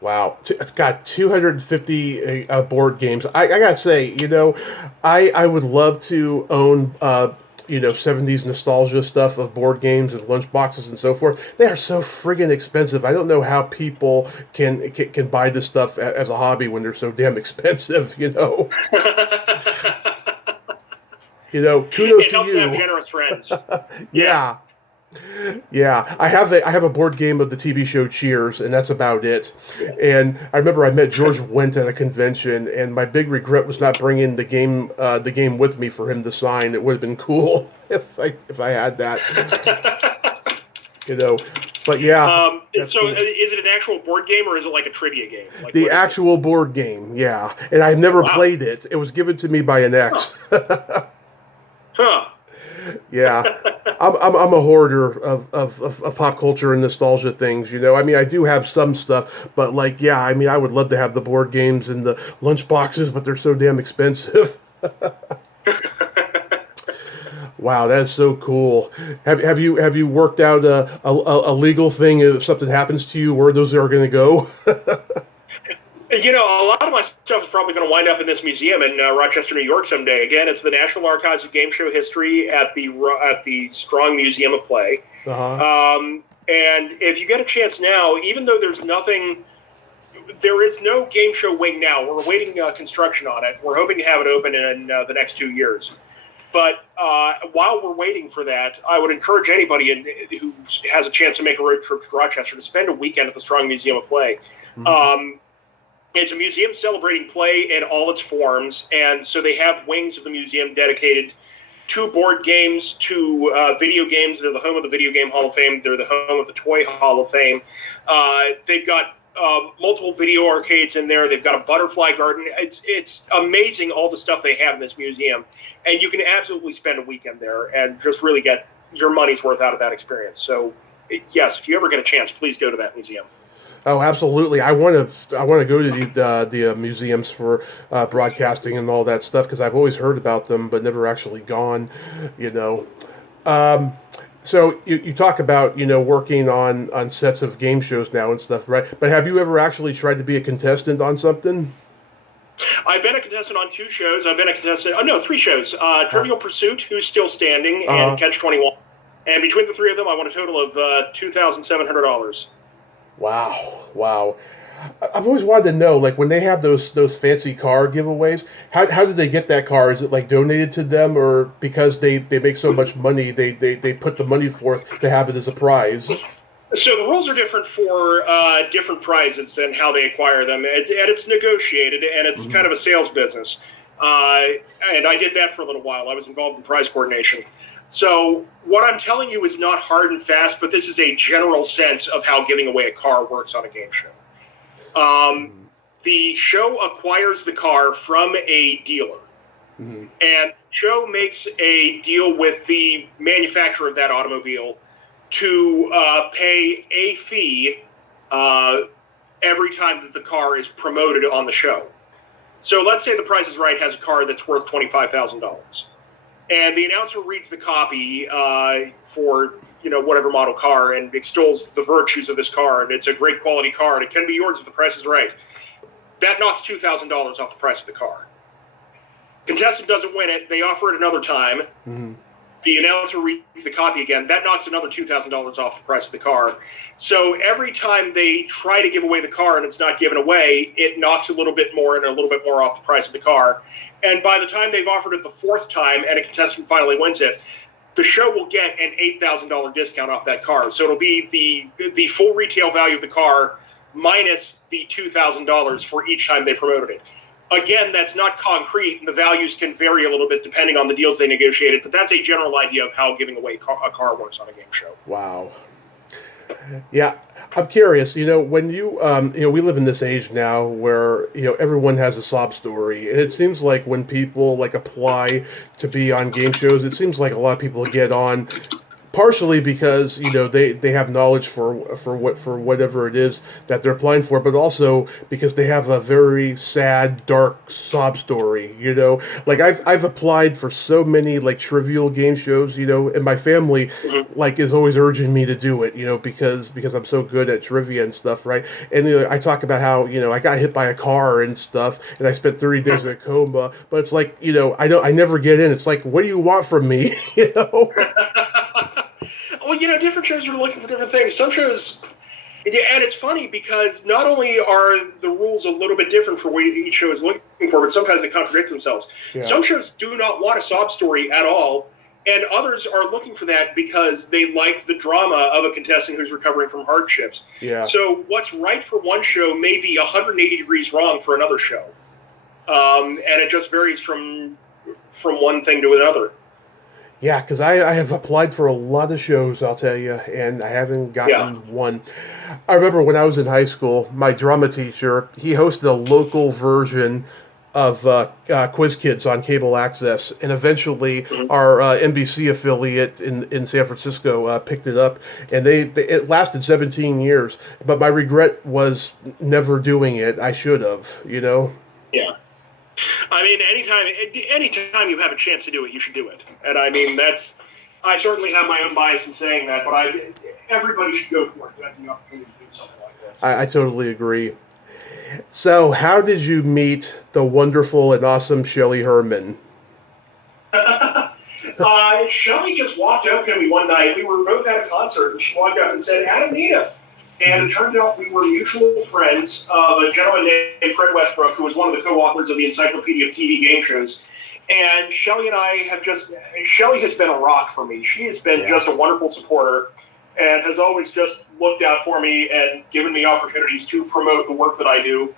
Wow. It's got 250 board games. I gotta say, I would love to own 70s nostalgia stuff of board games and lunchboxes and so forth. They are so friggin' expensive. I don't know how people can buy this stuff as a hobby when they're so damn expensive, Kudos It to helps you. to have generous friends. Yeah. Yeah, I have a board game of the TV show Cheers, and that's about it. And I remember I met George Wendt at a convention, and my big regret was not bringing the game with me for him to sign. It would have been cool if I had that. But yeah. So cool. Is it an actual board game or is it like a trivia game? Like the actual board game, yeah. And I've never played it. It was given to me by an ex. Huh. Yeah, I'm a hoarder of pop culture and nostalgia things. I mean, I do have some stuff, but I would love to have the board games and the lunch boxes, but they're so damn expensive. Wow, that's so cool. Have you worked out a legal thing if something happens to you where those are going to go? A lot of my stuff is probably going to wind up in this museum in Rochester, New York someday. Again, it's the National Archives of Game Show History at the Strong Museum of Play. Uh-huh. And if you get a chance now, even though there is no game show wing now. We're awaiting construction on it. We're hoping to have it open in the next 2 years. But while we're waiting for that, I would encourage anybody who has a chance to make a road trip to Rochester to spend a weekend at the Strong Museum of Play. Mm-hmm. It's a museum celebrating play in all its forms, and so they have wings of the museum dedicated to board games, to video games. They're the home of the Video Game Hall of Fame. They're the home of the Toy Hall of Fame. They've got multiple video arcades in there. They've got a butterfly garden. It's amazing all the stuff they have in this museum, and you can absolutely spend a weekend there and just really get your money's worth out of that experience. So, yes, if you ever get a chance, please go to that museum. Oh, absolutely. I want to go to the museums for broadcasting and all that stuff because I've always heard about them but never actually gone. You know. So you talk about working on sets of game shows now and stuff, right? But have you ever actually tried to be a contestant on something? I've been a contestant on 2 shows. I've been a contestant. Oh no, 3 shows. Trivial Pursuit, Who's Still Standing, and Catch 21. And between the 3 of them, I won a total of $2,700. Wow. I've always wanted to know, like, when they have those fancy car giveaways, how did they get that car? Is it, like, donated to them, or because they make so much money, they put the money forth to have it as a prize? So the rules are different for different prizes and how they acquire them. It's negotiated, and it's kind of a sales business. And I did that for a little while. I was involved in prize coordination. So what I'm telling you is not hard and fast, but this is a general sense of how giving away a car works on a game show. The show acquires the car from a dealer. Mm-hmm. And show makes a deal with the manufacturer of that automobile to pay a fee every time that the car is promoted on the show. So let's say The Price is Right has a car that's worth $25,000. And the announcer reads the copy for whatever model car and extols the virtues of this car, and it's a great quality car, and it can be yours if the price is right. That knocks $2,000 off the price of the car. Contestant doesn't win it. They offer it another time. Mm-hmm. The announcer reads the copy again. That knocks another $2,000 off the price of the car. So every time they try to give away the car and it's not given away, it knocks a little bit more and a little bit more off the price of the car. And by the time they've offered it the 4th time and a contestant finally wins it, the show will get an $8,000 discount off that car. So it'll be the full retail value of the car minus the $2,000 for each time they promoted it. Again, that's not concrete, and the values can vary a little bit depending on the deals they negotiated, but that's a general idea of how giving away a car works on a game show. Wow. Yeah, I'm curious, when we live in this age now where, everyone has a sob story, and it seems like when people, like, apply to be on game shows, it seems like a lot of people get on partially because they have knowledge for whatever it is that they're applying for, but also because they have a very sad, dark sob story. Like I've applied for so many like trivial game shows, and my family like is always urging me to do it, because I'm so good at trivia and stuff, right? And I talk about how I got hit by a car and stuff, and I spent 30 days in a coma, but it's like I never get in. It's like, what do you want from me? Well, different shows are looking for different things. Some shows, and it's funny because not only are the rules a little bit different for what each show is looking for, but sometimes they contradict themselves. Yeah. Some shows do not want a sob story at all, and others are looking for that because they like the drama of a contestant who's recovering from hardships. Yeah. So what's right for one show may be 180 degrees wrong for another show, and it just varies from one thing to another. Yeah, because I have applied for a lot of shows, I'll tell you, and I haven't gotten one. I remember when I was in high school, my drama teacher, he hosted a local version of Quiz Kids on cable access, and eventually our NBC affiliate in San Francisco picked it up, and it lasted 17 years. But my regret was never doing it. I should have, Yeah. I mean, anytime you have a chance to do it, you should do it. And I mean, I certainly have my own bias in saying that, but everybody should go for it who has the opportunity to do something like this. I totally agree. So, how did you meet the wonderful and awesome Shelley Herman? Shelley just walked up to me one night. We were both at a concert, and she walked up and said, "Adam Nedeff." And it turned out we were mutual friends of a gentleman named Fred Westbrook, who was one of the co-authors of the Encyclopedia of TV Game Shows. And Shelley and I Shelley has been a rock for me. She has been just a wonderful supporter and has always just looked out for me and given me opportunities to promote the work that I do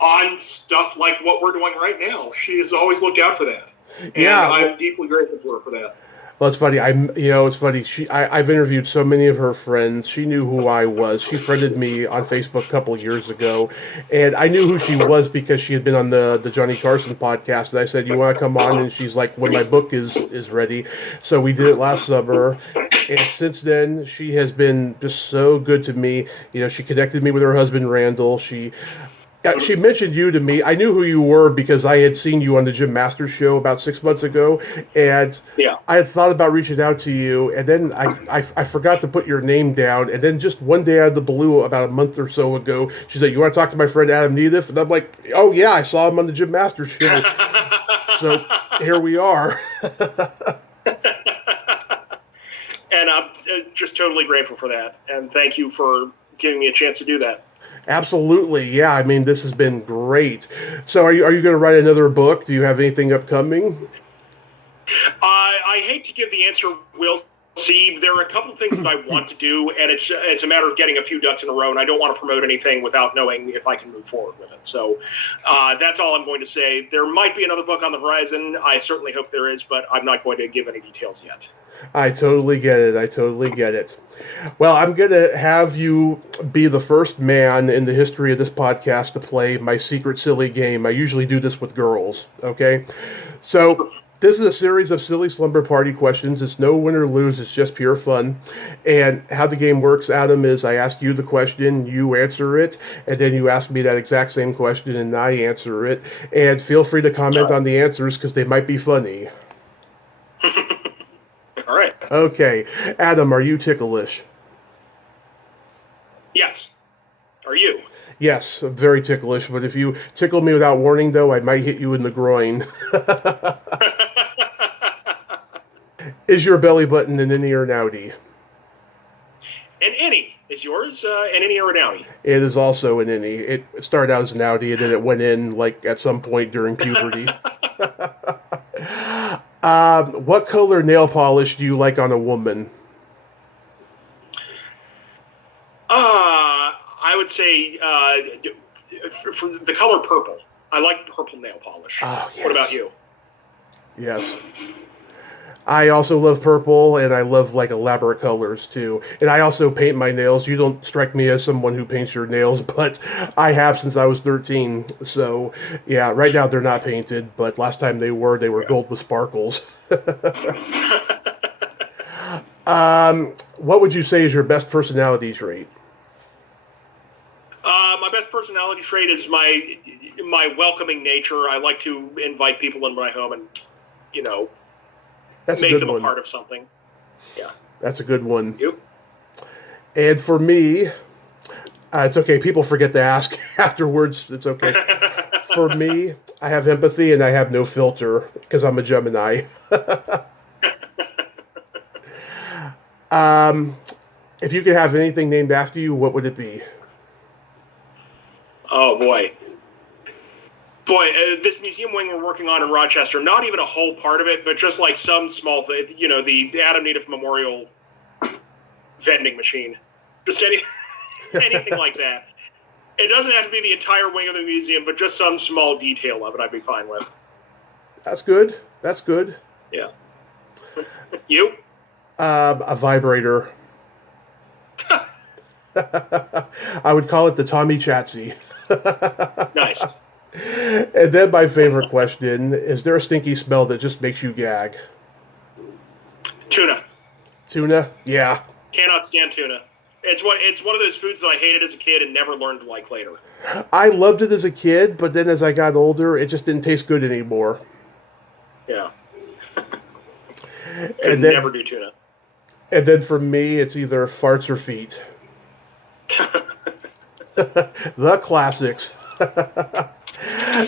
on stuff like what we're doing right now. She has always looked out for that. And I'm deeply grateful to her for that. Well, it's funny. It's funny. I've interviewed so many of her friends. She knew who I was. She friended me on Facebook a couple of years ago, and I knew who she was because she had been on the Johnny Carson podcast. And I said, "You want to come on?" And she's like, "When my book is ready." So we did it last summer, and since then she has been just so good to me. She connected me with her husband Randall. She mentioned you to me. I knew who you were because I had seen you on the Jim Masters show about 6 months ago, and I had thought about reaching out to you, and then I forgot to put your name down, and then just one day out of the blue, about a month or so ago, she said, "You want to talk to my friend Adam Nedeff?" And I'm like, "Oh yeah, I saw him on the Jim Masters show." So here we are. And I'm just totally grateful for that, and thank you for giving me a chance to do that. Absolutely, yeah. I mean, this has been great. So, are you going to write another book? Do you have anything upcoming? I hate to give the answer. We'll see. There are a couple of things that I want to do, and it's a matter of getting a few ducks in a row. And I don't want to promote anything without knowing if I can move forward with it. So, that's all I'm going to say. There might be another book on the horizon. I certainly hope there is, but I'm not going to give any details yet. I totally get it. Well, I'm going to have you be the first man in the history of this podcast to play my secret silly game. I usually do this with girls, okay? So, this is a series of silly slumber party questions. It's no win or lose. It's just pure fun. And how the game works, Adam, is I ask you the question, you answer it, and then you ask me that exact same question, and I answer it. And feel free to comment on the answers because they might be funny. All right. Okay. Adam, are you ticklish? Yes. Are you? Yes, I'm very ticklish, but if you tickle me without warning, though, I might hit you in the groin. Is your belly button an innie or an outie? An innie. Is yours an innie or an outie? It is also an innie. It started out as an outie, and then it went in, like, at some point during puberty. What color nail polish do you like on a woman? I would say for the color purple. I like purple nail polish. Oh, yes. What about you? Yes. I also love purple, and I love, like, elaborate colors, too. And I also paint my nails. You don't strike me as someone who paints your nails, but I have since I was 13. So, yeah, right now they're not painted, but last time they were gold with sparkles. What would you say is your best personality trait? My best personality trait is my welcoming nature. I like to invite people into my home and, That's make them a part of something. Yeah. That's a good one. You? And for me, it's okay. People forget to ask afterwards. It's okay. For me, I have empathy and I have no filter because I'm a Gemini. If you could have anything named after you, what would it be? Oh, boy. This museum wing we're working on in Rochester, not even a whole part of it, but just like some small thing, the Adam Nedeff Memorial vending machine. Just anything like that. It doesn't have to be the entire wing of the museum, but just some small detail of it I'd be fine with. That's good. Yeah. You? A vibrator. I would call it the Tommy Chatsy. Nice. And then my favorite question, is there a stinky smell that just makes you gag? Tuna. Tuna? Yeah. Cannot stand tuna. It's one of those foods that I hated as a kid and never learned to like later. I loved it as a kid, but then as I got older, it just didn't taste good anymore. Yeah. And then, never do tuna. And then for me, it's either farts or feet. The classics.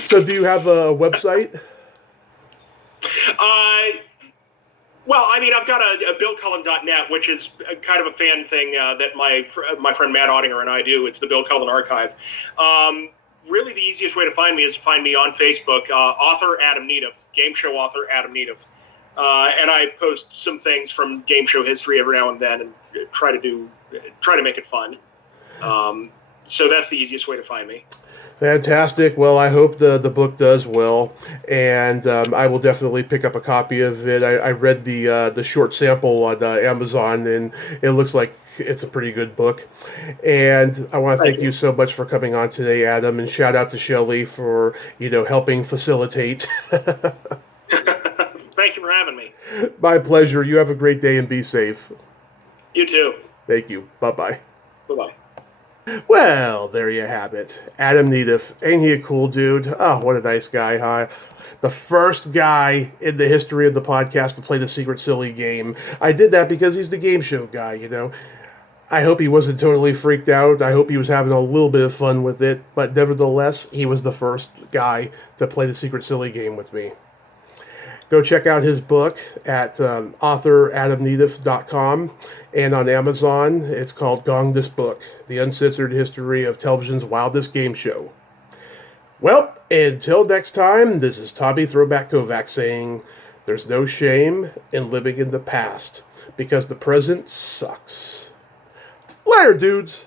So do you have a website? Well, I mean, I've got a BillCullen.net, which is kind of a fan thing that my friend Matt Ottinger and I do. It's the Bill Cullen Archive. Really, the easiest way to find me is to find me on Facebook, author Adam Nedeff, game show author Adam Nedeff. And I post some things from game show history every now and then and try to make it fun. So that's the easiest way to find me. Fantastic. Well, I hope the book does well, and I will definitely pick up a copy of it. I read the short sample on Amazon, and it looks like it's a pretty good book. And I want to thank you so much for coming on today, Adam, and shout out to Shelley for helping facilitate. Thank you for having me. My pleasure. You have a great day and be safe. You too. Thank you. Bye-bye. Bye-bye. Well, there you have it. Adam Nedeff. Ain't he a cool dude? Oh, what a nice guy, huh? The first guy in the history of the podcast to play the Secret Silly game. I did that because he's the game show guy, I hope he wasn't totally freaked out. I hope he was having a little bit of fun with it. But nevertheless, he was the first guy to play the Secret Silly game with me. Go check out his book at authoradamnedeff.com, and on Amazon, it's called Gong This Book, The Uncensored History of Television's Wildest Game Show. Well, until next time, this is Tommy Throwback Kovac saying, there's no shame in living in the past, because the present sucks. Later, dudes!